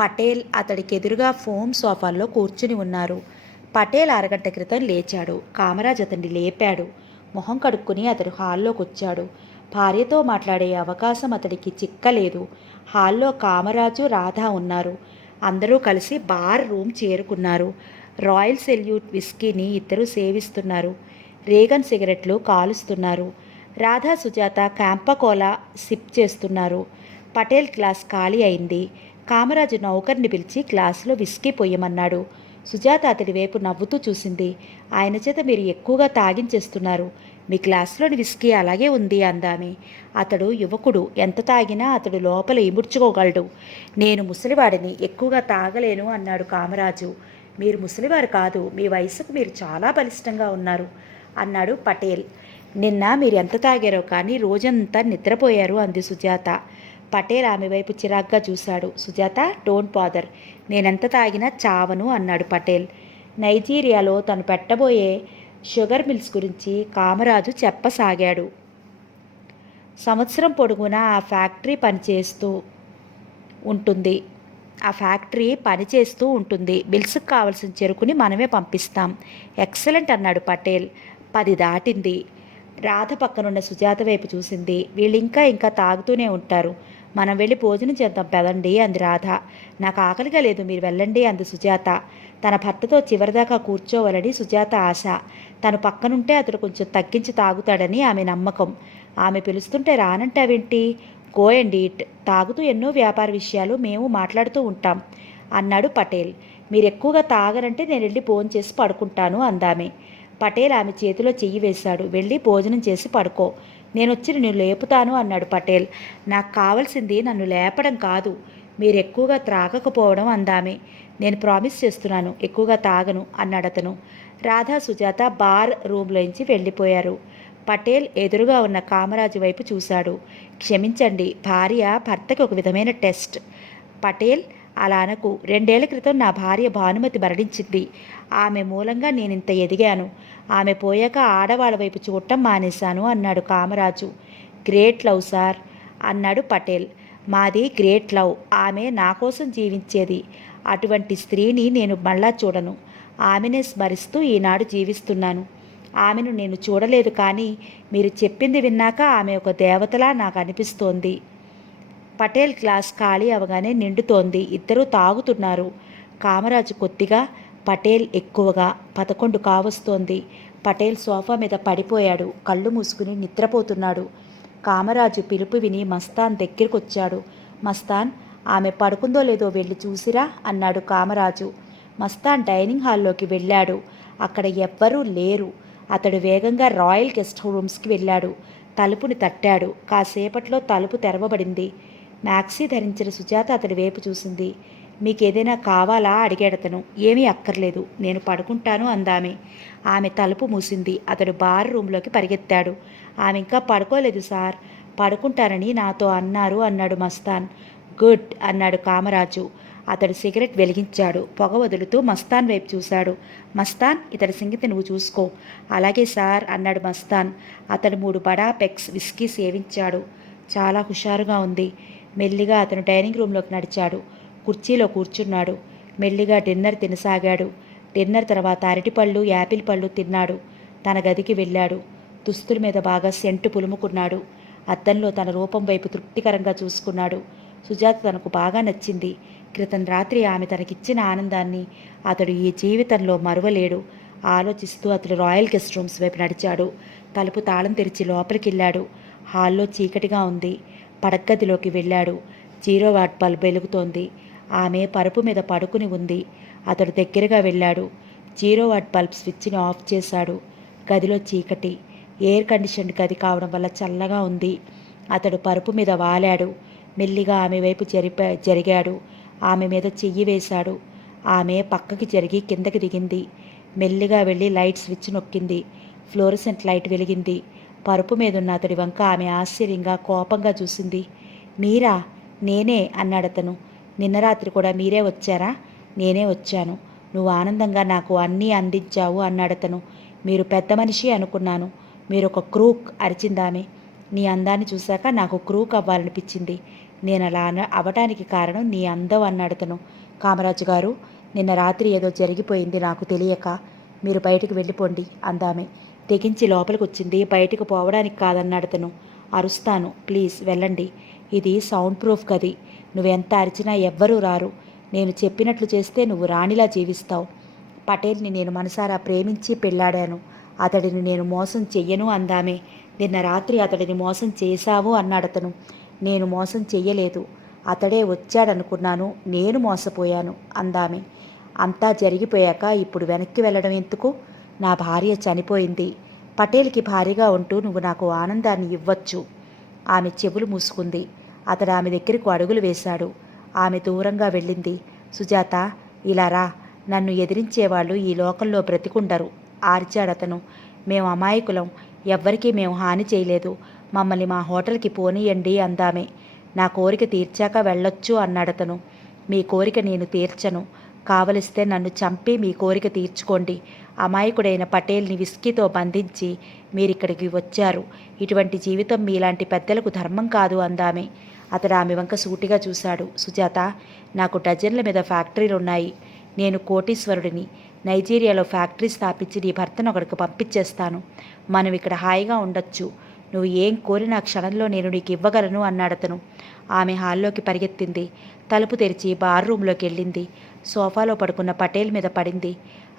పటేల్ అతడికి ఎదురుగా ఫోమ్ సోఫాల్లో కూర్చుని ఉన్నారు. పటేల్ అరగంట క్రితం లేచాడు. కామరాజ్ అతన్ని లేపాడు. మొహం కడుక్కుని అతడు హాల్లోకి వచ్చాడు. భార్యతో మాట్లాడే అవకాశం అతడికి చిక్కలేదు. హాల్లో కామరాజు, రాధా ఉన్నారు. అందరూ కలిసి బార్ రూమ్ చేరుకున్నారు. రాయల్ సెల్యూట్ విస్కీని ఇద్దరు సేవిస్తున్నారు. రేగన్ సిగరెట్లు కాలుస్తున్నారు. రాధా, సుజాత క్యాంపకోలా సిప్ చేస్తున్నారు. పటేల్ గ్లాస్ ఖాళీ అయింది. కామరాజు నౌకర్ని పిలిచి గ్లాసులో విస్కీ పొయ్యమన్నాడు. సుజాత అతడి వైపు నవ్వుతూ చూసింది. ఆయన చేత మీరు ఎక్కువగా తాగించేస్తున్నారు. మీ గ్లాసులోని విస్కీ అలాగే ఉంది అందామె. అతడు యువకుడు. ఎంత తాగినా అతడు లోపల ఇముడ్చుకోగలడు. నేను ముసలివాడిని, ఎక్కువగా తాగలేను అన్నాడు కామరాజు. మీరు ముసలివారు కాదు, మీ వయసుకు మీరు చాలా బలిష్టంగా ఉన్నారు అన్నాడు పటేల్. నిన్న మీరు ఎంత తాగారో కానీ రోజంతా నిద్రపోయారు అంది సుజాత. పటేల్ ఆమె వైపు చిరాగ్గా చూశాడు. Sujatha, don't bother. నేనెంత తాగినా చావను అన్నాడు పటేల్. నైజీరియాలో తను పెట్టబోయే షుగర్ మిల్స్ గురించి కామరాజు చెప్పసాగాడు. సంవత్సరం పొడుగునా ఆ ఫ్యాక్టరీ పనిచేస్తూ ఉంటుంది. మిల్స్కి కావలసిన చెరుకుని మనమే పంపిస్తాం. ఎక్సలెంట్ అన్నాడు పటేల్. 10 దాటింది. రాధ పక్కనున్న సుజాత వైపు చూసింది. వీళ్ళింకా ఇంకా తాగుతూనే ఉంటారు. మనం వెళ్ళి భోజనం చేద్దాం పదండి అంది రాధ. నాకు ఆకలిగా లేదు, మీరు వెళ్ళండి అంది సుజాత. తన భర్తతో చివరిదాకా కూర్చోవాలని సుజాత ఆశ. తను పక్కనుంటే అతడు కొంచెం తగ్గించి తాగుతాడని ఆమె నమ్మకం. ఆమె పిలుస్తుంటే రానంటావేంటి? Go and eat. తాగుతూ ఎన్నో వ్యాపార విషయాలు మేము మాట్లాడుతూ ఉంటాం అన్నాడు పటేల్. మీరు ఎక్కువగా తాగరంటే నేను వెళ్ళి భోజనం చేసి పడుకుంటాను అందామె. పటేల్ ఆమె చేతిలో చెయ్యి వేశాడు. వెళ్ళి భోజనం చేసి పడుకో, నేనొచ్చి నిన్ను లేపుతాను అన్నాడు పటేల్. నాకు కావాల్సింది నన్ను లేపడం కాదు, మీరు ఎక్కువగా త్రాగకపోవడం అందామె. నేను ప్రామిస్ చేస్తున్నాను, ఎక్కువగా తాగను అన్నాడతను. రాధా, సుజాత బార్ రూమ్లోంచి వెళ్ళిపోయారు. పటేల్ ఎదురుగా ఉన్న కామరాజు వైపు చూశాడు. క్షమించండి, భార్య భర్తకి ఒక విధమైన టెస్ట్. పటేల్, అలా అనకు. 2 ఏళ్ల క్రితం నా భార్య భానుమతి మరణించింది. ఆమె మూలంగా నేనింత ఎదిగాను. ఆమె పోయాక ఆడవాళ్ళ వైపు చూడటం మానేశాను అన్నాడు కామరాజు. గ్రేట్ లవ్ సార్ అన్నాడు పటేల్. మాది గ్రేట్ లవ్. ఆమె నా కోసం జీవించేది. అటువంటి స్త్రీని నేను మళ్ళా చూడను. ఆమెనే స్మరిస్తూ ఈనాడు జీవిస్తున్నాను. ఆమెను నేను చూడలేదు, కానీ మీరు చెప్పింది విన్నాక ఆమె ఒక దేవతలా నాకు అనిపిస్తోంది. పటేల్ గ్లాస్ ఖాళీ అవగానే నిండుతోంది. ఇద్దరూ తాగుతున్నారు. కామరాజు కొద్దిగా, పటేల్ ఎక్కువగా. 11 కావస్తోంది. పటేల్ సోఫా మీద పడిపోయాడు. కళ్ళు మూసుకుని నిద్రపోతున్నాడు. కామరాజు పిలుపు విని మస్తాన్ దగ్గరికొచ్చాడు. మస్తాన్, ఆమె పడుకుందో లేదో వెళ్ళి చూసిరా అన్నాడు కామరాజు. మస్తాన్ డైనింగ్ హాల్లోకి వెళ్ళాడు. అక్కడ ఎవ్వరూ లేరు. అతడు వేగంగా రాయల్ గెస్ట్ రూమ్స్కి వెళ్ళాడు. తలుపుని తట్టాడు. కాసేపట్లో తలుపు తెరవబడింది. మ్యాక్సీ ధరించిన సుజాత అతడి వైపు చూసింది. మీకేదైనా కావాలా అడిగాడతను. ఏమీ అక్కర్లేదు, నేను పడుకుంటాను అందామె. ఆమె తలుపు మూసింది. అతడు బార్ రూంలోకి పరిగెత్తాడు. ఆమె ఇంకా పడుకోలేదు సార్, పడుకుంటానని నాతో అన్నారు అన్నాడు మస్తాన్. గుడ్ అన్నాడు కామరాజు. అతడు సిగరెట్ వెలిగించాడు. పొగ వదులుతూ మస్తాన్ వైపు చూశాడు. మస్తాన్, ఇతడి సంగతి నువ్వు చూసుకో. అలాగే సార్ అన్నాడు మస్తాన్. అతడు 3 బడా పెగ్స్ విస్కీ సేవించాడు. చాలా హుషారుగా ఉంది. మెల్లిగా అతను డైనింగ్ రూంలోకి నడిచాడు. కుర్చీలో కూర్చున్నాడు. మెల్లిగా డిన్నర్ తినసాగాడు. డిన్నర్ తర్వాత అరటిపళ్ళు, యాపిల్ పళ్ళు తిన్నాడు. తన గదికి వెళ్ళాడు. దుస్తుల మీద బాగా సెంటు పులుముకున్నాడు. అద్దంలో తన రూపం వైపు తృప్తికరంగా చూసుకున్నాడు. సుజాత తనకు బాగా నచ్చింది. క్రితం రాత్రి ఆమె తనకిచ్చిన ఆనందాన్ని అతడు ఈ జీవితంలో మరువలేడు. ఆలోచిస్తూ అతడు రాయల్ గెస్ట్ రూమ్స్ వైపు నడిచాడు. తలుపు తాళం తెరిచి లోపలికెళ్ళాడు. హాల్లో చీకటిగా ఉంది. పడగ్గదిలోకి వెళ్ళాడు. 0 వాట్ బల్బ్ వెలుగుతోంది. ఆమె పరుపు మీద పడుకుని ఉంది. అతడు దగ్గరగా వెళ్ళాడు. 0 వాట్ బల్బ్ స్విచ్ని ఆఫ్ చేశాడు. గదిలో చీకటి. ఎయిర్ కండిషన్ గది కావడం వల్ల చల్లగా ఉంది. అతడు పరుపు మీద వాలాడు. మెల్లిగా ఆమె వైపు జరిగాడు. ఆమె మీద చెయ్యి వేశాడు. ఆమె పక్కకి జరిగి కిందకి దిగింది. మెల్లిగా వెళ్ళి లైట్ స్విచ్ నొక్కింది. ఫ్లోరసెంట్ లైట్ వెలిగింది. పరుపు మీదున్న అతడి వంక ఆమె ఆశ్చర్యంగా, కోపంగా చూసింది. మీరా? నేనే అన్నాడతను. నిన్న రాత్రి కూడా మీరే వచ్చారా? నేనే వచ్చాను. నువ్వు ఆనందంగా నాకు అన్నీ అందించావు అన్నాడతను. మీరు పెద్ద మనిషి అనుకున్నాను. మీరొక క్రూక్ అరిచిందామె. నీ అందాన్ని చూశాక నాకు క్రూక్ అవ్వాలనిపించింది. నేను అలా అవటానికి కారణం నీ అందం అన్నాడతను. కామరాజు గారు, నిన్న రాత్రి ఏదో జరిగిపోయింది నాకు తెలియక. మీరు బయటికి వెళ్ళిపోండి అందామె. తెగించి లోపలికి వచ్చింది. బయటికి పోవడానికి కాదన్నాడతను. అరుస్తాను, ప్లీజ్ వెళ్ళండి. ఇది సౌండ్ ప్రూఫ్ గది. నువ్వెంత అరిచినా ఎవ్వరూ రారు. నేను చెప్పినట్లు చేస్తే నువ్వు రాణిలా జీవిస్తావు. పటేల్ని నేను మనసారా ప్రేమించి పెళ్ళాడాను. అతడిని నేను మోసం చెయ్యను అందామే. నిన్న రాత్రి అతడిని మోసం చేశావు అన్నాడతను. నేను మోసం చెయ్యలేదు. అతడే వచ్చాడనుకున్నాను. నేను మోసపోయాను అందామె. అంతా జరిగిపోయాక ఇప్పుడు వెనక్కి వెళ్ళడం ఎందుకు? నా భార్య చనిపోయింది. పటేల్కి భార్యగా ఉంటూ నువ్వు నాకు ఆనందాన్ని ఇవ్వచ్చు. ఆమె చెవులు మూసుకుంది. అతడు ఆమె దగ్గరకు అడుగులు వేశాడు. ఆమె దూరంగా వెళ్ళింది. సుజాత, ఇలా రా. నన్ను ఎదిరించేవాళ్ళు ఈ లోకంలో బ్రతికుండరు ఆర్చాడతను. మేము అమాయకులం. ఎవ్వరికీ మేము హాని చేయలేదు. మమ్మల్ని మా హోటల్కి పోనీయండి అందామే. నా కోరిక తీర్చాక వెళ్ళొచ్చు అన్నాడతను. మీ కోరిక నేను తీర్చను. కావలిస్తే నన్ను చంపి మీ కోరిక తీర్చుకోండి. అమాయకుడైన పటేల్ని విస్కీతో బంధించి మీరిక్కడికి వచ్చారు. ఇటువంటి జీవితం మీలాంటి పెద్దలకు ధర్మం కాదు అందామే. అతడు ఆమె వంక సూటిగా చూశాడు. సుజాత, నాకు డజన్ల మీద ఫ్యాక్టరీలున్నాయి. నేను కోటీశ్వరుడిని. నైజీరియాలో ఫ్యాక్టరీ స్థాపించి నీ భర్తను అక్కడికి పంపించేస్తాను. మనం ఇక్కడ హాయిగా ఉండొచ్చు. నువ్వు ఏం కోరినా క్షణంలో నేను నీకు ఇవ్వగలను అన్నాడతను. ఆమె హాల్లోకి పరిగెత్తింది. తలుపు తెరిచి బార్ రూంలోకి వెళ్ళింది. సోఫాలో పడుకున్న పటేల్ మీద పడింది.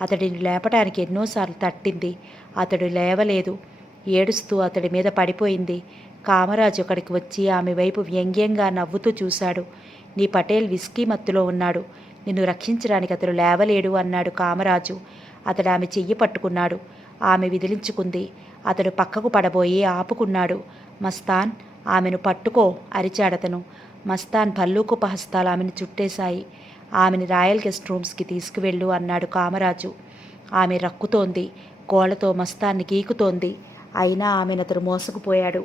అతడిని లేపటానికి ఎన్నోసార్లు తట్టింది. అతడు లేవలేదు. ఏడుస్తూ అతడి మీద పడిపోయింది. కామరాజు అక్కడికి వచ్చి ఆమె వైపు వ్యంగ్యంగా నవ్వుతూ చూశాడు. నీ పటేల్ విస్కీ మత్తులో ఉన్నాడు. నిన్ను రక్షించడానికి అతడు లేవలేడు అన్నాడు కామరాజు. అతడు ఆమె చెయ్యి పట్టుకున్నాడు. ఆమె విదిలించుకుంది. అతడు పక్కకు పడబోయి ఆపుకున్నాడు. మస్తాన్, ఆమెను పట్టుకో అరిచాడతను. మస్తాన్ భల్లూకుప హస్తాలు ఆమెను చుట్టేశాయి. ఆమెను రాయల్ గెస్ట్ రూమ్స్కి తీసుకువెళ్ళు అన్నాడు కామరాజు. ఆమె రక్కుతోంది. గోళ్లతో మస్తాన్ని గీకుతోంది. అయినా ఆమెను అతడు మోసుకుపోయాడు.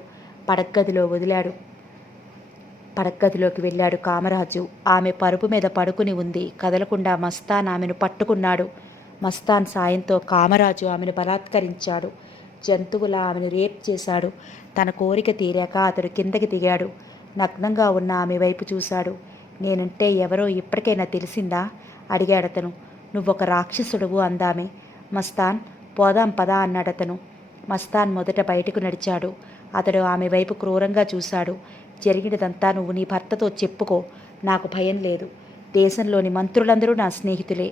పడగ్గదిలో వదిలాడు. పడగ్గదిలోకి వెళ్ళాడు కామరాజు. ఆమె పరుపు మీద పడుకుని ఉంది. కదలకుండా మస్తాన్ ఆమెను పట్టుకున్నాడు. మస్తాన్ సాయంతో కామరాజు ఆమెను బలాత్కరించాడు. జంతువులా ఆమెను రేప్ చేశాడు. తన కోరిక తీరాక అతడు కిందకి దిగాడు. నగ్నంగా ఉన్న ఆమె వైపు చూశాడు. నేనంటే ఎవరో ఇప్పటికైనా తెలిసిందా అడిగాడతను. నువ్వొక రాక్షసుడువు అందామే. మస్తాన్, పోదాం పదా అన్నాడతను. మస్తాన్ మొదట బయటకు నడిచాడు. అతడు ఆమె వైపు క్రూరంగా చూశాడు. జరిగినదంతా నువ్వు నీ భర్తతో చెప్పుకో. నాకు భయం లేదు. దేశంలోని మంత్రులందరూ నా స్నేహితులే.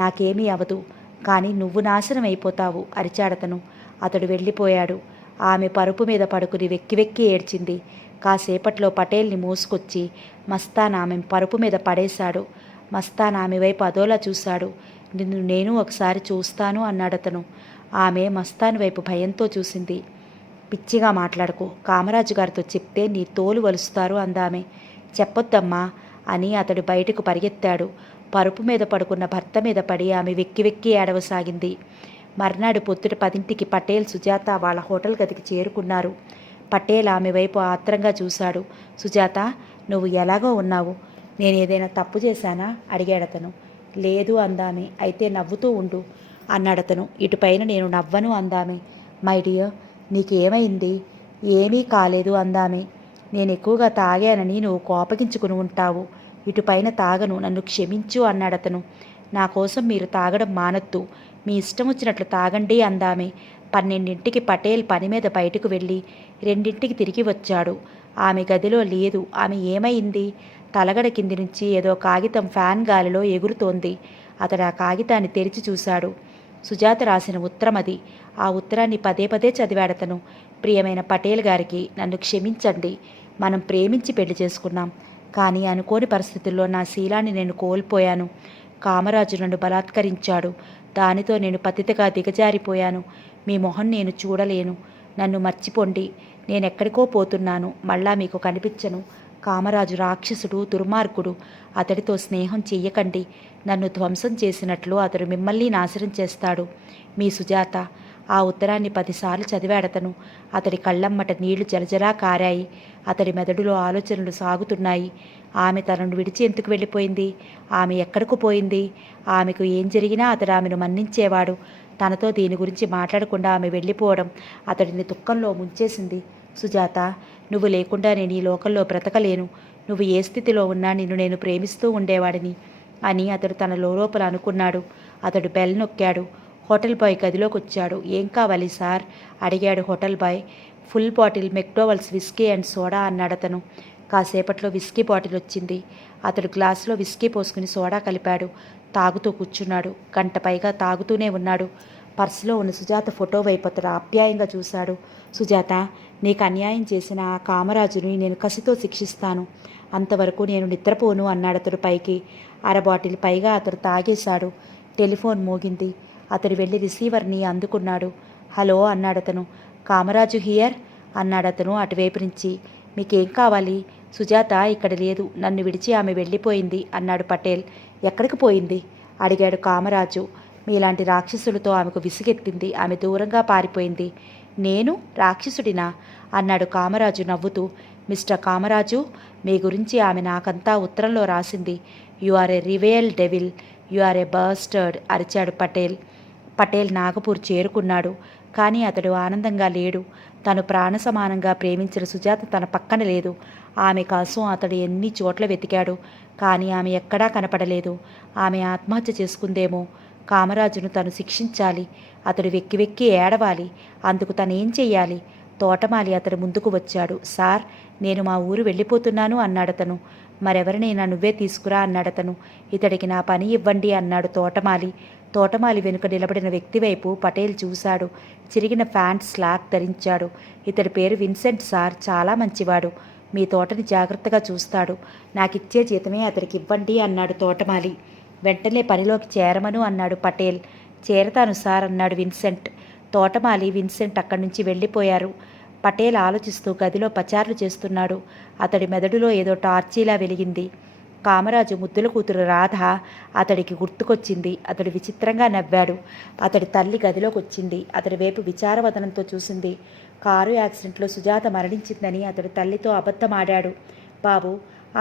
నాకేమీ అవదు. కానీ నువ్వు నాశనం అయిపోతావు అరిచాడతను. అతడు వెళ్ళిపోయాడు. ఆమె పరుపు మీద పడుకుని వెక్కి వెక్కి ఏడ్చింది. కాసేపట్లో పటేల్ని మోసుకొచ్చి మస్తాన్ ఆమె పరుపు మీద పడేశాడు. మస్తాన్ ఆమె వైపు అదోలా చూశాడు. నిన్ను నేను ఒకసారి చూస్తాను అన్నాడతను. ఆమె మస్తాన్ వైపు భయంతో చూసింది. పిచ్చిగా మాట్లాడకు. కామరాజు గారితో చెప్తే నీ తోలు వలుస్తారు అందామె. చెప్పొద్దమ్మా. అని అతడు బయటకు పరిగెత్తాడు. పరుపు మీద పడుకున్న భర్త మీద పడి ఆమె వెక్కి వెక్కి ఏడవసాగింది. మర్నాడు పొద్దుట 10ంటికి పటేల్, సుజాత వాళ్ళ హోటల్ గదికి చేరుకున్నారు. పటేల్ ఆమె వైపు ఆత్రంగా చూశాడు. సుజాత, నువ్వు ఎలాగో ఉన్నావు? నేనేదైనా తప్పు చేశానా అడిగాడతను. లేదు అందామె. అయితే నవ్వుతూ ఉండు అన్నాడతను. ఇటుపైన నేను నవ్వను అందామె. మై డియర్, నీకేమైంది? ఏమీ కాలేదు అందామె. నేను ఎక్కువగా తాగానని నువ్వు కోపగించుకుని ఉంటావు. ఇటుపైన తాగను, నన్ను క్షమించు అన్నాడతను. నా కోసం మీరు తాగడం మానొద్దు, మీ ఇష్టం వచ్చినట్లు తాగండి అందామె. 12ంటికి పటేల్ పని మీద బయటకు వెళ్ళి 2ంటికి తిరిగి వచ్చాడు. ఆమె గదిలో లేదు. ఆమె ఏమైంది? తలగడ కింది నుంచి ఏదో కాగితం ఫ్యాన్ గాలిలో ఎగురుతోంది. అతడు ఆ కాగితాన్ని తెరిచి చూశాడు. సుజాత రాసిన ఉత్తరం అది. ఆ ఉత్తరాన్ని పదే పదే చదివాడతను. ప్రియమైన పటేల్ గారికి, నన్ను క్షమించండి. మనం ప్రేమించి పెళ్లి చేసుకున్నాం. కానీ అనుకోని పరిస్థితుల్లో నా శీలాన్ని నేను కోల్పోయాను. కామరాజు నన్ను బలాత్కరించాడు. దానితో నేను పతితగా దిగజారిపోయాను. మీ మొహం నేను చూడలేను. నన్ను మర్చిపోండి. నేనెక్కడికో పోతున్నాను. మళ్ళా మీకు కనిపించను. కామరాజు రాక్షసుడు, దుర్మార్గుడు. అతడితో స్నేహం చెయ్యకండి. నన్ను ధ్వంసం చేసినట్లు అతడు మిమ్మల్ని నాశనం చేస్తాడు. మీ సుజాత. ఆ ఉత్తరాన్ని 10 సార్లు చదివాడతను. అతడి కళ్ళమ్మట నీళ్లు జలజలా కారాయి. అతడి మెదడులో ఆలోచనలు సాగుతున్నాయి. ఆమె తనను విడిచి ఎందుకు వెళ్ళిపోయింది? ఆమె ఎక్కడకు పోయింది? ఆమెకు ఏం జరిగినా అతడు ఆమెను మన్నించేవాడు. తనతో దీని గురించి మాట్లాడకుండా ఆమె వెళ్ళిపోవడం అతడిని దుఃఖంలో ముంచేసింది. సుజాత, నువ్వు లేకుండా నేను ఈ లోకంలో బ్రతకలేను. నువ్వు ఏ స్థితిలో ఉన్నా నిన్ను నేను ప్రేమిస్తూ ఉండేవాడిని అని అతడు తన లోపల అనుకున్నాడు. అతడు బెల్ నొక్కాడు. హోటల్ బాయ్ గదిలోకి వచ్చాడు. ఏం కావాలి సార్ అడిగాడు hotel boy. Full bottle McDowell's whisky and soda అన్నాడతను. కాసేపట్లో విస్కీ బాటిల్ వచ్చింది. అతడు గ్లాసులో విస్కీ పోసుకుని సోడా కలిపాడు. తాగుతూ కూర్చున్నాడు. గంట పైగా తాగుతూనే ఉన్నాడు. పర్సులో ఉన్న సుజాత ఫోటో వైపు అతడు ఆప్యాయంగా చూశాడు. సుజాత, నీకు అన్యాయం చేసిన ఆ కామరాజుని నేను కసితో శిక్షిస్తాను. అంతవరకు నేను నిద్రపోను అన్నాడతడు పైకి. 1/2 బాటిల్ పైగా అతడు తాగేశాడు. టెలిఫోన్ మోగింది. అతడు వెళ్ళి రిసీవర్ని అందుకున్నాడు. హలో అన్నాడతను. కామరాజు హియర్ అన్నాడతను అటువైపు నుంచి. మీకేం కావాలి? సుజాత ఇక్కడ లేదు. నన్ను విడిచి ఆమె వెళ్ళిపోయింది అన్నాడు పటేల్. ఎక్కడికి పోయింది అడిగాడు కామరాజు. మీలాంటి రాక్షసులతో ఆమెకు విసుగెత్తింది. ఆమె దూరంగా పారిపోయింది. నేను రాక్షసుడినా అన్నాడు కామరాజు నవ్వుతూ. మిస్టర్ కామరాజు, మీ గురించి ఆమె నాకంతా ఉత్తరంలో రాసింది. You are a revel devil, you are a bastard అరిచాడు పటేల్. పటేల్ నాగపూర్ చేరుకున్నాడు. కానీ అతడు ఆనందంగా లేడు. తను ప్రాణ సమానంగా ప్రేమించిన సుజాత తన పక్కన లేదు. ఆమె కోసం అతడు ఎన్ని చోట్ల వెతికాడు. కానీ ఆమె ఎక్కడా కనపడలేదు. ఆమె ఆత్మహత్య చేసుకుందేమో. కామరాజును తను శిక్షించాలి. అతడు వెక్కి వెక్కి ఏడవాలి. అందుకు తనేం చెయ్యాలి? తోటమాలి అతడు ముందుకు వచ్చాడు. సార్, నేను మా ఊరు వెళ్ళిపోతున్నాను అన్నాడతను. మరెవరినైనా నువ్వే తీసుకురా అన్నాడతను. ఇతడికి నా పని ఇవ్వండి అన్నాడు తోటమాలి. తోటమాలి వెనుక నిలబడిన వ్యక్తి వైపు పటేల్ చూశాడు. చిరిగిన ప్యాంట్ స్లాక్ ధరించాడు. ఇతడి పేరు విన్సెంట్ సార్. చాలా మంచివాడు. మీ తోటని జాగ్రత్తగా చూస్తాడు. నాకిచ్చే జీతమే అతడికి ఇవ్వండి అన్నాడు తోటమాలి. వెంటనే పనిలోకి చేరమను అన్నాడు పటేల్. చేరతాను సార్ అన్నాడు విన్సెంట్. తోటమాలి, విన్సెంట్ అక్కడి నుంచి వెళ్ళిపోయారు. పటేల్ ఆలోచిస్తూ గదిలో పచార్లు చేస్తున్నాడు. అతడి మెదడులో ఏదో టార్చీలా వెలిగింది. కామరాజు ముద్దుల కూతురు రాధ అతడికి గుర్తుకొచ్చింది. అతడు విచిత్రంగా నవ్వాడు. అతడి తల్లి గదిలోకి వచ్చింది. అతడి వైపు విచారవదనంతో చూసింది. కారు యాక్సిడెంట్లో సుజాత మరణించిందని అతడి తల్లితో అబద్ధమాడాడు. బాబు,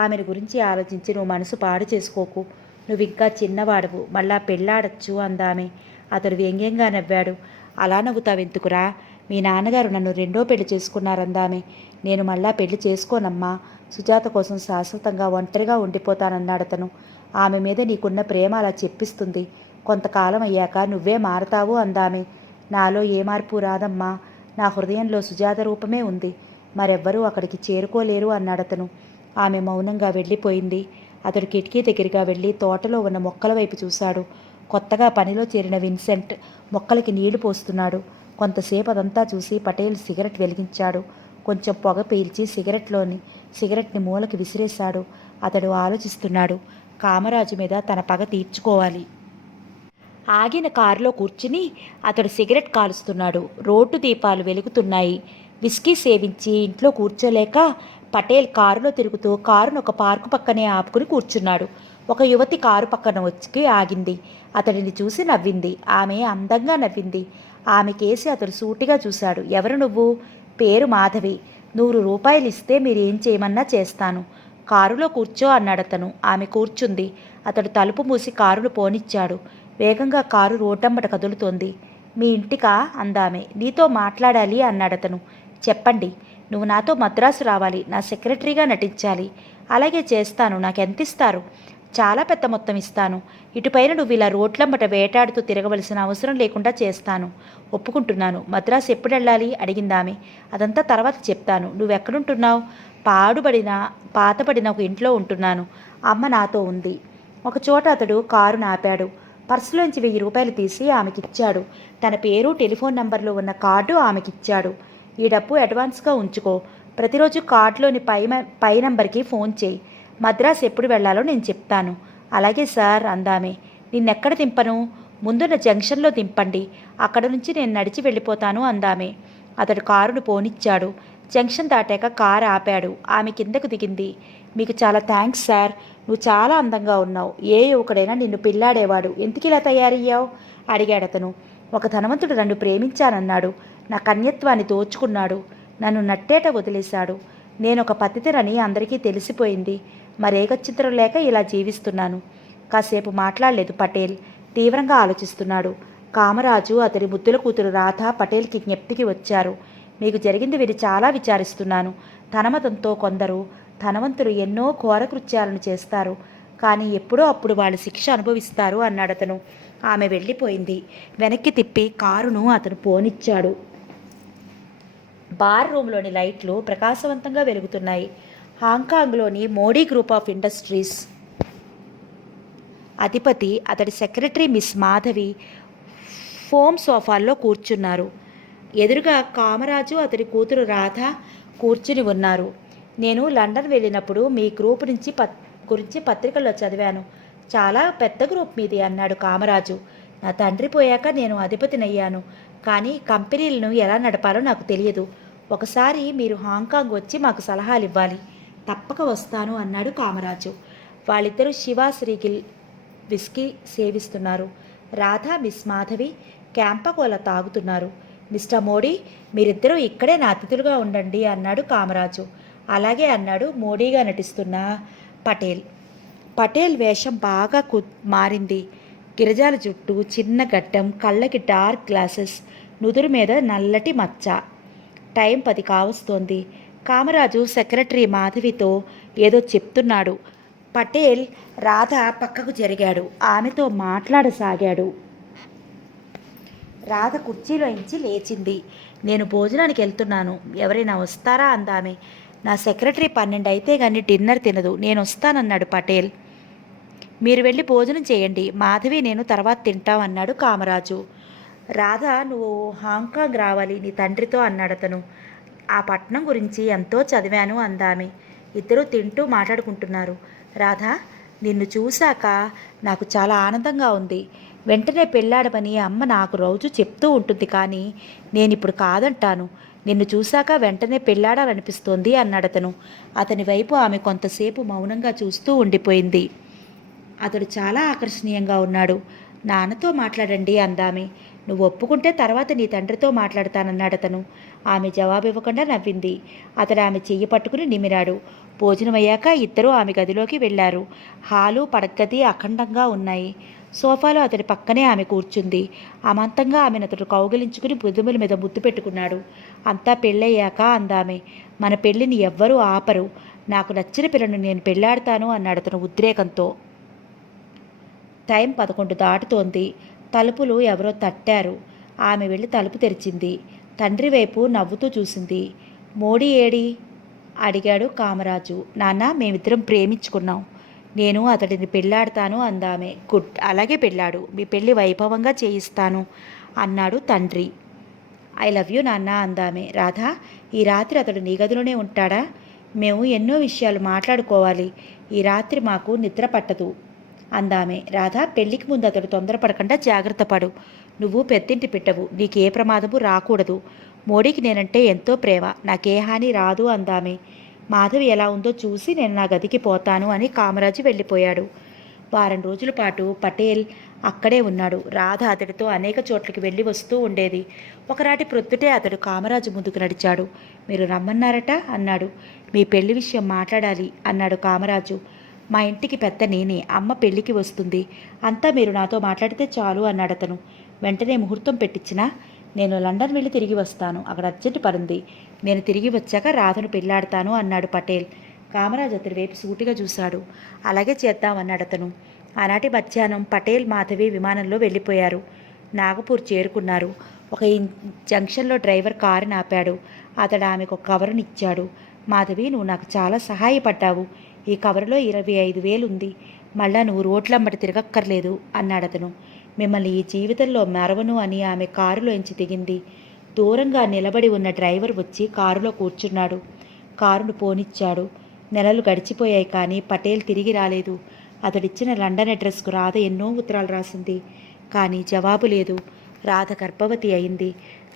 ఆమెను గురించి ఆలోచించి నువ్వు మనసు పాడు చేసుకోకు. నువ్వింకా చిన్నవాడువు, మళ్ళా పెళ్ళాడచ్చు అందామె. అతడు వ్యంగ్యంగా నవ్వాడు. అలా నవ్వుతావెందుకురా? మీ నాన్నగారు నన్ను 2వ పెళ్లి చేసుకున్నారందామె. నేను మళ్ళా పెళ్లి చేసుకోనమ్మా. సుజాత కోసం శాశ్వతంగా ఒంటరిగా ఉండిపోతానన్నాడతను. ఆమె మీద నీకున్న ప్రేమ అలా చెప్పిస్తుంది. కొంతకాలం అయ్యాక నువ్వే మారతావు అందామె. నాలో ఏ మార్పు రాదమ్మా. నా హృదయంలో సుజాత రూపమే ఉంది. మరెవ్వరూ అక్కడికి చేరుకోలేరు అన్నాడతను. ఆమె మౌనంగా వెళ్ళిపోయింది. అతడు కిటికీ దగ్గరగా వెళ్ళి తోటలో ఉన్న మొక్కల వైపు చూశాడు. కొత్తగా పనిలో చేరిన విన్సెంట్ మొక్కలకి నీళ్లు పోస్తున్నాడు. కొంతసేపు అదంతా చూసి పటేల్ సిగరెట్ వెలిగించాడు. కొంచెం పొగ పీల్చి సిగరెట్ని మూలకి విసిరేశాడు. అతడు ఆలోచిస్తున్నాడు. కామరాజు మీద తన పగ తీర్చుకోవాలి. ఆగిన కారులో కూర్చుని అతడు సిగరెట్ కాలుస్తున్నాడు. రోడ్డు దీపాలు వెలుగుతున్నాయి. విస్కీ సేవించి ఇంట్లో కూర్చోలేక పటేల్ కారులో తిరుగుతూ కారును ఒక పార్కు పక్కనే ఆపుకుని కూర్చున్నాడు. ఒక యువతి కారు పక్కన వచ్చి ఆగింది. అతడిని చూసి నవ్వింది. ఆమె అందంగా నవ్వింది. ఆమె కేసి అతడు సూటిగా చూశాడు. ఎవరు నువ్వు? పేరు మాధవి. 100 రూపాయలు ఇస్తే మీరేం చేయమన్నా చేస్తాను. కారులో కూర్చో అన్నాడతను. ఆమె కూర్చుంది. అతడు తలుపు మూసి కారును పోనిచ్చాడు. వేగంగా కారు రోడ్డంబట కదులుతోంది. మీ ఇంటికా అందామె. నీతో మాట్లాడాలి అన్నాడతను. చెప్పండి. నువ్వు నాతో మద్రాసు రావాలి. నా సెక్రటరీగా నటించాలి. అలాగే చేస్తాను. నాకెంతిస్తారు? చాలా పెద్ద మొత్తం ఇస్తాను. ఇటుపైన నువ్వు ఇలా రోడ్లంబట వేటాడుతూ తిరగవలసిన అవసరం లేకుండా చేస్తాను. ఒప్పుకుంటున్నాను. మద్రాసు ఎప్పుడు వెళ్ళాలి అడిగిందామె. అదంతా తర్వాత చెప్తాను. నువ్వెక్కడుంటున్నావు? పాతబడిన ఒక ఇంట్లో ఉంటున్నాను. అమ్మ నాతో ఉంది. ఒకచోట అతడు కారును ఆపాడు. పర్సులోంచి 1000 రూపాయలు తీసి ఆమెకిచ్చాడు. తన పేరు, టెలిఫోన్ నంబర్లు ఉన్న కార్డు ఆమెకిచ్చాడు. ఈ డబ్బు అడ్వాన్స్గా ఉంచుకో. ప్రతిరోజు కార్డులోని పై నంబర్కి ఫోన్ చేయి. మద్రాసు ఎప్పుడు వెళ్లాలో నేను చెప్తాను. అలాగే సార్ అందామే. నిన్నెక్కడ దింపను? ముందున్న జంక్షన్లో దింపండి. అక్కడ నుంచి నేను నడిచి వెళ్ళిపోతాను అందామే. అతడు కారును పోనిచ్చాడు. జంక్షన్ దాటాక కారు ఆపాడు. ఆమె కిందకు దిగింది. మీకు చాలా థ్యాంక్స్ సార్. నువ్వు చాలా అందంగా ఉన్నావు. ఏ యువకుడైనా నిన్ను పిల్లాడేవాడు. ఎందుకు ఇలా తయారయ్యావు అడిగాడతను. ఒక ధనవంతుడు నన్ను ప్రేమించానన్నాడు. నా కన్యత్వాన్ని దోచుకున్నాడు. నన్ను నట్టేట వదిలేశాడు. నేనొక పతితనని అందరికీ తెలిసిపోయింది. మరేగచ్చిత్రం లేక ఇలా జీవిస్తున్నాను. కాసేపు మాట్లాడలేదు పటేల్. తీవ్రంగా ఆలోచిస్తున్నాడు. కామరాజు, అతడి ముద్దుల కూతురు రాధ పటేల్కి జ్ఞప్తికి వచ్చారు. మీకు జరిగింది విని చాలా విచారిస్తున్నాను. ధనమతంతో కొందరు ధనవంతులు ఎన్నో ఘోరకృత్యాలను చేస్తారు. కానీ ఎప్పుడో అప్పుడు వాళ్ళు శిక్ష అనుభవిస్తారు అన్నాడతను. ఆమె వెళ్ళిపోయింది. వెనక్కి తిప్పి కారును అతను పోనిచ్చాడు. బార్ రూమ్లోని లైట్లు ప్రకాశవంతంగా వెలుగుతున్నాయి. హాంకాంగ్లోని మోడీ గ్రూప్ ఆఫ్ ఇండస్ట్రీస్ అధిపతి, అతడి సెక్రటరీ మిస్ మాధవి ఫోమ్ సోఫాల్లో కూర్చున్నారు. ఎదురుగా కామరాజు, అతడి కూతురు రాధ కూర్చుని ఉన్నారు. నేను లండన్ వెళ్ళినప్పుడు మీ గ్రూప్ గురించి పత్రికల్లో చదివాను. చాలా పెద్ద గ్రూప్ మీది అన్నాడు కామరాజు. నా తండ్రి పోయాక నేను అధిపతినయ్యాను. కానీ కంపెనీలను ఎలా నడపాలో నాకు తెలియదు. ఒకసారి మీరు హాంకాంగ్ వచ్చి మాకు సలహాలు ఇవ్వాలి. తప్పక వస్తాను అన్నాడు కామరాజు. వాళ్ళిద్దరూ శివాశ్రీగిల్ విస్కీ సేవిస్తున్నారు. రాధా, మిస్ మాధవి క్యాంపకోల తాగుతున్నారు. మిస్టర్ మోడీ, మీరిద్దరూ ఇక్కడే నా అతిథులుగా ఉండండి అన్నాడు కామరాజు. అలాగే అన్నాడు మోడీగా నటిస్తున్న పటేల్. పటేల్ వేషం బాగా మారింది. గిరిజాల జుట్టు, చిన్న గడ్డం, కళ్ళకి డార్క్ గ్లాసెస్, నుదురు మీద నల్లటి మచ్చ. టైం 10 కావస్తోంది. కామరాజు సెక్రటరీ మాధవితో ఏదో చెప్తున్నాడు. పటేల్ రాధ పక్కకు జరిగాడు. ఆమెతో మాట్లాడసాగాడు. రాధ కుర్చీలోంచి లేచింది. నేను భోజనానికి వెళ్తున్నాను. ఎవరైనా వస్తారా అందామె. నా సెక్రటరీ 12 అయితే కానీ డిన్నర్ తినదు. నేను వస్తానన్నాడు పటేల్. మీరు వెళ్ళి భోజనం చేయండి. మాధవి నేను తర్వాత తింటామన్నాడు కామరాజు. రాధ, నువ్వు హాంకాంగ్ రావాలి నీ తండ్రితో అన్నాడతను. ఆ పట్నం గురించి ఎంతో చదివాను అందామె. ఇద్దరూ తింటూ మాట్లాడుకుంటున్నారు. రాధ, నిన్ను చూశాక నాకు చాలా ఆనందంగా ఉంది. వెంటనే పెళ్ళాడమని అమ్మ నాకు రోజు చెప్తూ ఉంటుంది. కానీ నేనిప్పుడు కాదంటాను. నిన్ను చూశాక వెంటనే పెళ్ళాడాలనిపిస్తోంది అన్నాడతను. అతని వైపు ఆమె కొంతసేపు మౌనంగా చూస్తూ ఉండిపోయింది. అతడు చాలా ఆకర్షణీయంగా ఉన్నాడు. నాన్నతో మాట్లాడండి అందామె. నువ్వు ఒప్పుకుంటే తర్వాత నీ తండ్రితో మాట్లాడతానన్నాడతను. ఆమె జవాబు ఇవ్వకుండా నవ్వింది. అతడు ఆమె చెయ్యి పట్టుకుని నిమిరాడు. భోజనమయ్యాక ఇద్దరూ ఆమె గదిలోకి వెళ్లారు. హాలు, పడగది అఖండంగా ఉన్నాయి. సోఫాలో అతడి పక్కనే ఆమె కూర్చుంది. అమాంతంగా ఆమెను అతడు కౌగిలించుకుని భుజముల మీద ముద్దు పెట్టుకున్నాడు. అంతా పెళ్ళయ్యాక అందామె. మన పెళ్ళిని ఎవ్వరూ ఆపరు. నాకు నచ్చిన పిల్లను నేను పెళ్ళాడతాను అన్నాడతను ఉద్రేకంతో. టైం 11 దాటుతోంది. తలుపులు ఎవరో తట్టారు. ఆమె వెళ్ళి తలుపు తెరిచింది. తండ్రి వైపు నవ్వుతూ చూసింది. మోడీ ఏడి అడిగాడు కామరాజు. నాన్న, మేమిద్దరం ప్రేమించుకున్నాం. నేను అతడిని పెళ్ళాడతాను అందామె. గుడ్, అలాగే పెళ్ళాడు. మీ పెళ్ళి వైభవంగా చేయిస్తాను అన్నాడు తండ్రి. ఐ లవ్ యూ నాన్న అందామె. రాధా, ఈ రాత్రి అతడు నీ గదిలోనే ఉంటాడా? మేము ఎన్నో విషయాలు మాట్లాడుకోవాలి. ఈ రాత్రి మాకు నిద్ర పట్టదు అందామె. రాధా, పెళ్లికి ముందు అతడు తొందరపడకుండా జాగ్రత్త పడు. నువ్వు పెద్దింటి పెట్టవు. నీకే ప్రమాదము రాకూడదు. మోడీకి నేనంటే ఎంతో ప్రేమ. నాకే హాని రాదు అందామె. మాధవి ఎలా ఉందో చూసి నేను నా గదికి పోతాను అని కామరాజు వెళ్ళిపోయాడు. వారం రోజుల పాటు పటేల్ అక్కడే ఉన్నాడు. రాధ అతడితో అనేక చోట్లకి వెళ్ళి వస్తూ ఉండేది. ఒకరాటి ప్రొద్దుటే అతడు కామరాజు ముందుకు నడిచాడు. మీరు రమ్మన్నారట అన్నాడు. మీ పెళ్లి విషయం మాట్లాడాలి అన్నాడు కామరాజు. మా ఇంటికి పెద్ద నేనే, అమ్మ పెళ్లికి వస్తుంది, అంతా మీరు నాతో మాట్లాడితే చాలు అన్నాడు అతను. వెంటనే ముహూర్తం పెట్టించినా నేను లండన్ వెళ్ళి తిరిగి వస్తాను, అక్కడ అర్జెంటు పనుంది, నేను తిరిగి వచ్చాక రాధను పెళ్లాడతాను అన్నాడు పటేల్. కామరాజు అతడి వైపు సూటిగా చూశాడు. అలాగే చేద్దామన్నాడు అతను. ఆనాటి మధ్యాహ్నం పటేల్ మాధవి విమానంలో వెళ్ళిపోయారు. నాగపూర్ చేరుకున్నారు. ఒక జంక్షన్లో డ్రైవర్ కారుని ఆపాడు. అతడు ఆమెకు ఒక కవరునిచ్చాడు. మాధవి, నువ్వు నాకు చాలా సహాయపడ్డావు. ఈ కవరులో 25,000 ఉంది. మళ్ళా నువ్వు రోడ్లమ్మటి తిరగక్కర్లేదు అన్నాడు అతను. మిమ్మల్ని ఈ జీవితంలో మరవను అని ఆమె కారులోంచి దిగింది. దూరంగా నిలబడి ఉన్న డ్రైవర్ వచ్చి కారులో కూర్చున్నాడు. కారును పోనిచ్చాడు. నెలలు గడిచిపోయాయి, కానీ పటేల్ తిరిగి రాలేదు. అతడిచ్చిన లండన్ అడ్రస్కు రాధ ఎన్నో ఉత్తరాలు రాసింది, కానీ జవాబు లేదు. రాధ గర్భవతి అయింది.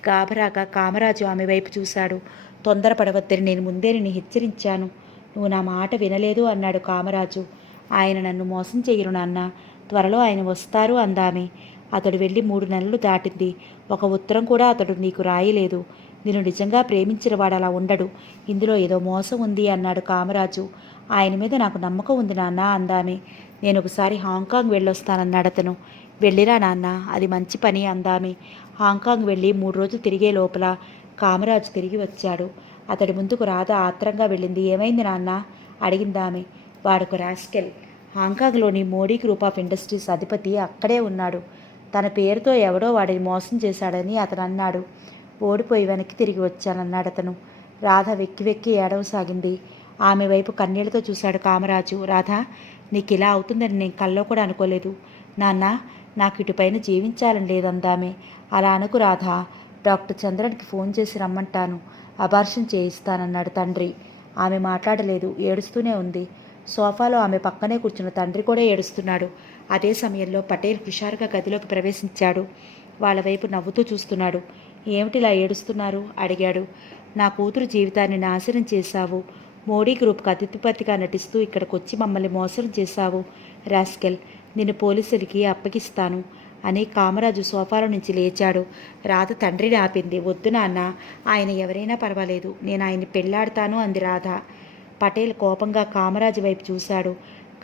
గాబరాగా కామరాజు ఆమె వైపు చూశాడు. తొందరపడవద్దని నేను ముందే నిన్ను హెచ్చరించాను, నువ్వు నా మాట వినలేదు అన్నాడు కామరాజు. ఆయన నన్ను మోసం చేయరు నాన్న, త్వరలో ఆయన వస్తారు అందామె. అతడు వెళ్ళి 3 నెలలు దాటింది. ఒక ఉత్తరం కూడా అతడు నీకు రాయలేదు. నేను నిజంగా ప్రేమించిన వాడు అలా ఉండడు. ఇందులో ఏదో మోసం ఉంది అన్నాడు కామరాజు. ఆయన మీద నాకు నమ్మకం ఉంది నాన్న అందామె. నేను ఒకసారి హాంకాంగ్ వెళ్ళొస్తానన్నాడు అతను. వెళ్ళిరా నాన్న, అది మంచి పని అందామె. హాంకాంగ్ వెళ్ళి 3 రోజులు తిరిగే లోపల కామరాజు తిరిగి వచ్చాడు. అతడి ముందుకు రాధ ఆత్రంగా వెళ్ళింది. ఏమైంది నాన్న అడిగిందామె. వాడొక రాస్కెల్, హాంకాంగ్లోని మోడీ గ్రూప్ ఆఫ్ ఇండస్ట్రీస్ అధిపతి అక్కడే ఉన్నాడు. తన పేరుతో ఎవడో వాడిని మోసం చేశాడని అతను అన్నాడు. ఓడిపోయి వెనక్కి తిరిగి వచ్చానన్నాడు అతను. రాధ వెక్కి వెక్కి ఏడవసాగింది. ఆమె వైపు కన్నీళ్లతో చూశాడు కామరాజు. రాధ, నీకు ఇలా అవుతుందని నేను కల్లో కూడా అనుకోలేదు నాన్న. నాకు ఇటుపైన జీవించాలని లేదందామే. అలా అనుకు రాధ. డాక్టర్ చంద్రన్కి ఫోన్ చేసి రమ్మంటాను, అబార్షన్ చేయిస్తానన్నాడు తండ్రి. ఆమె మాట్లాడలేదు, ఏడుస్తూనే ఉంది. సోఫాలో ఆమె పక్కనే కూర్చున్న తండ్రి కూడా ఏడుస్తున్నాడు. అదే సమయంలో పటేల్ హుషారుగా గదిలోకి ప్రవేశించాడు. వాళ్ళ వైపు నవ్వుతూ చూస్తున్నాడు. ఏమిటిలా ఏడుస్తున్నారు అడిగాడు. నా కూతురు జీవితాన్ని నాశనం చేశావు. మోడీ గ్రూప్కి అతిథిపతిగా నటిస్తూ ఇక్కడికొచ్చి మమ్మల్ని మోసం చేశావు రాస్కెల్. నిన్ను పోలీసులకి అప్పగిస్తాను అని కామరాజు సోఫాలో నుంచి లేచాడు. రాధ తండ్రిని ఆపింది. వద్దు నాన్న, ఆయన ఎవరైనా పర్వాలేదు, నేను ఆయన్ని పెళ్లాడతాను అంది రాధ. పటేల్ కోపంగా కామరాజు వైపు చూశాడు.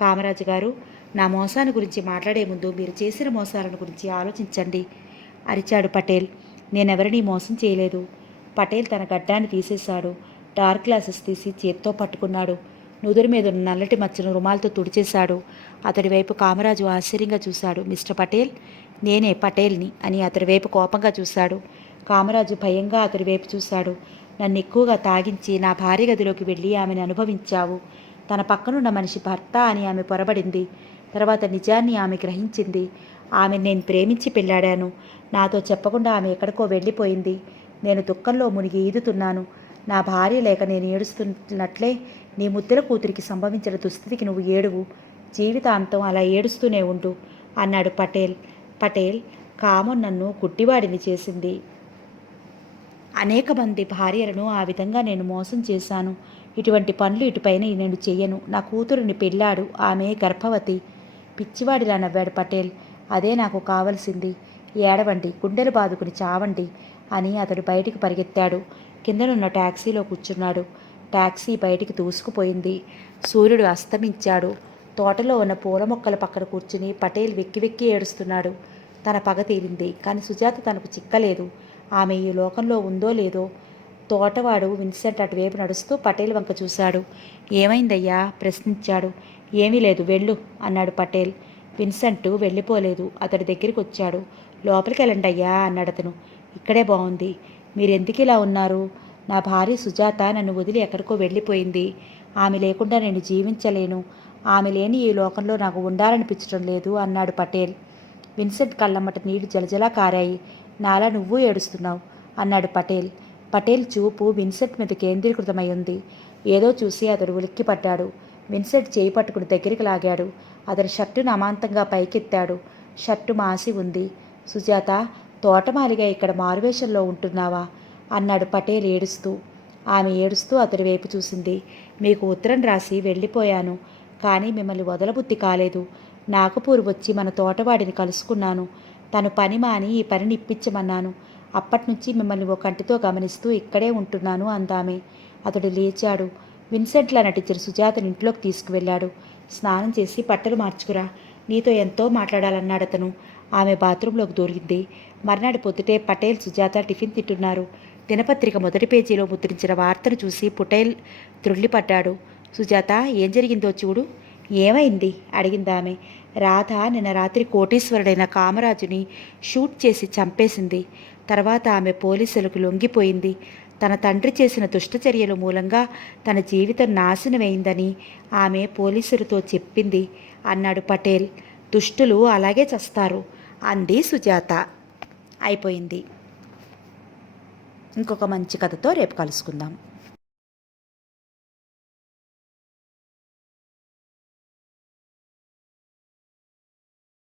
కామరాజు గారు, నా మోసాన్ని గురించి మాట్లాడే ముందు మీరు చేసిన మోసాలను గురించి ఆలోచించండి అరిచాడు పటేల్. నేనెవరినీ మోసం చేయలేదు. పటేల్ తన గడ్డాన్ని తీసేశాడు. డార్క్ గ్లాసెస్ తీసి చేత్తో పట్టుకున్నాడు. నుదురు మీద ఉన్న నల్లటి మచ్చను రుమాలతో తుడిచేశాడు. అతడి వైపు కామరాజు ఆశ్చర్యంగా చూశాడు. మిస్టర్ పటేల్, నేనే పటేల్ని అని అతడి వైపు కోపంగా చూశాడు. కామరాజు భయంగా అతడి వైపు చూశాడు. నన్ను ఎక్కువగా తాగించి నా భార్య గదిలోకి వెళ్ళి ఆమెను అనుభవించావు. తన పక్కనున్న మనిషి భర్త అని ఆమె పొరబడింది. తర్వాత నిజాన్ని ఆమె గ్రహించింది. ఆమె నేను ప్రేమించి పెళ్ళాడాను. నాతో చెప్పకుండా ఆమె ఎక్కడికో వెళ్ళిపోయింది. నేను దుఃఖంలో మునిగి ఈదుతున్నాను. నా భార్య లేక నేను ఏడుస్తున్నట్లే నీ ముద్దుల కూతురికి సంభవించిన దుస్థితికి నువ్వు ఏడువు. జీవితాంతం అలా ఏడుస్తూనే ఉండు అన్నాడు పటేల్. పటేల్, కామం నన్ను గుడ్డివాడిని చేసింది. అనేక మంది భార్యలను ఆ విధంగా నేను మోసం చేశాను. ఇటువంటి పనులు ఇటుపైన నేను చెయ్యను. నా కూతురుని పెళ్ళాడు, ఆమె గర్భవతి. పిచ్చివాడిలా నవ్వాడు పటేల్. అదే నాకు కావలసింది. ఏడవండి, గుండెలు బాదుకుని చావండి అని అతడు బయటికి పరిగెత్తాడు. కిందనున్న ట్యాక్సీలో కూర్చున్నాడు. ట్యాక్సీ బయటికి దూసుకుపోయింది. సూర్యుడు అస్తమించాడు. తోటలో ఉన్న పూల మొక్కల పక్కన కూర్చుని పటేల్ వెక్కి వెక్కి ఏడుస్తున్నాడు. తన పగ తీరింది, కానీ సుజాత తనకు చిక్కలేదు. ఆమె ఈ లోకంలో ఉందో లేదో. తోటవాడు విన్సెంట్ అటువైపు నడుస్తూ పటేల్ వంక చూశాడు. ఏమైందయ్యా ప్రశ్నించాడు. ఏమీ లేదు, వెళ్ళు అన్నాడు పటేల్. విన్సెంట్ వెళ్ళిపోలేదు. అతడి దగ్గరికి వచ్చాడు. లోపలికి వెళ్ళండి అయ్యా అన్నాడు అతను. ఇక్కడే బాగుంది. మీరెందుకు ఇలా ఉన్నారు? నా భార్య సుజాత నన్ను వదిలి ఎక్కడికో వెళ్ళిపోయింది. ఆమె లేకుండా నేను జీవించలేను. ఆమె లేని ఈ లోకంలో నాకు ఉండాలనిపించడం లేదు అన్నాడు పటేల్. విన్సెంట్ కళ్ళమ్మట నీళ్లు జలజలా కారాయి. నాలా నువ్వు ఏడుస్తున్నావు అన్నాడు పటేల్. పటేల్ చూపు విన్సెంట్ మీద కేంద్రీకృతమై ఉంది. ఏదో చూసి అతడు ఉలిక్కిపడ్డాడు. విన్సెంట్ చేయి పట్టుకుని దగ్గరికి లాగాడు. అతని షర్టును అమాంతంగా పైకెత్తాడు. షర్టు మాసి ఉంది. సుజాత, తోటమాలిగా ఇక్కడ మారువేషంలో ఉంటున్నావా అన్నాడు పటేల్ ఏడుస్తూ. ఆమె ఏడుస్తూ అతడి వైపు చూసింది. మీకు ఉత్తరం రాసి వెళ్ళిపోయాను. కానీ మిమ్మల్ని వదలబుద్ధి కాలేదు. నాగపూర్ వచ్చి మన తోటవాడిని కలుసుకున్నాను. తను పని మాని ఈ పనిని ఇప్పించమన్నాను. అప్పట్నుంచి మిమ్మల్ని ఓ కంటితో గమనిస్తూ ఇక్కడే ఉంటున్నాను అందామె. అతడు లేచాడు. విన్సెంట్లా నటించిన సుజాతను ఇంట్లోకి తీసుకువెళ్ళాడు. స్నానం చేసి బట్టలు మార్చుకురా, నీతో ఎంతో మాట్లాడాలన్నాడతను. ఆమె బాత్రూంలోకి దూరింది. మర్నాడు పొద్దుటే పటేల్ సుజాత టిఫిన్ తింటున్నారు. దినపత్రిక మొదటి పేజీలో ముద్రించిన వార్తను చూసి పటేల్ త్రుళ్ళిపడ్డాడు. సుజాత, ఏం జరిగిందో చూడు. ఏమైంది అడిగిందామె. రాధ నిన్న రాత్రి కోటీశ్వరుడైన కామరాజుని షూట్ చేసి చంపేసింది. తర్వాత ఆమె పోలీసులకు లొంగిపోయింది. తన తండ్రి చేసిన దుష్టచర్యల మూలంగా తన జీవితం నాశనమైందని ఆమె పోలీసులతో చెప్పింది అన్నాడు పటేల్. దుష్టులు అలాగే చస్తారు అంది సుజాత. అయిపోయింది. ఇంకొక మంచి కథతో రేపు కలుసుకుందాం.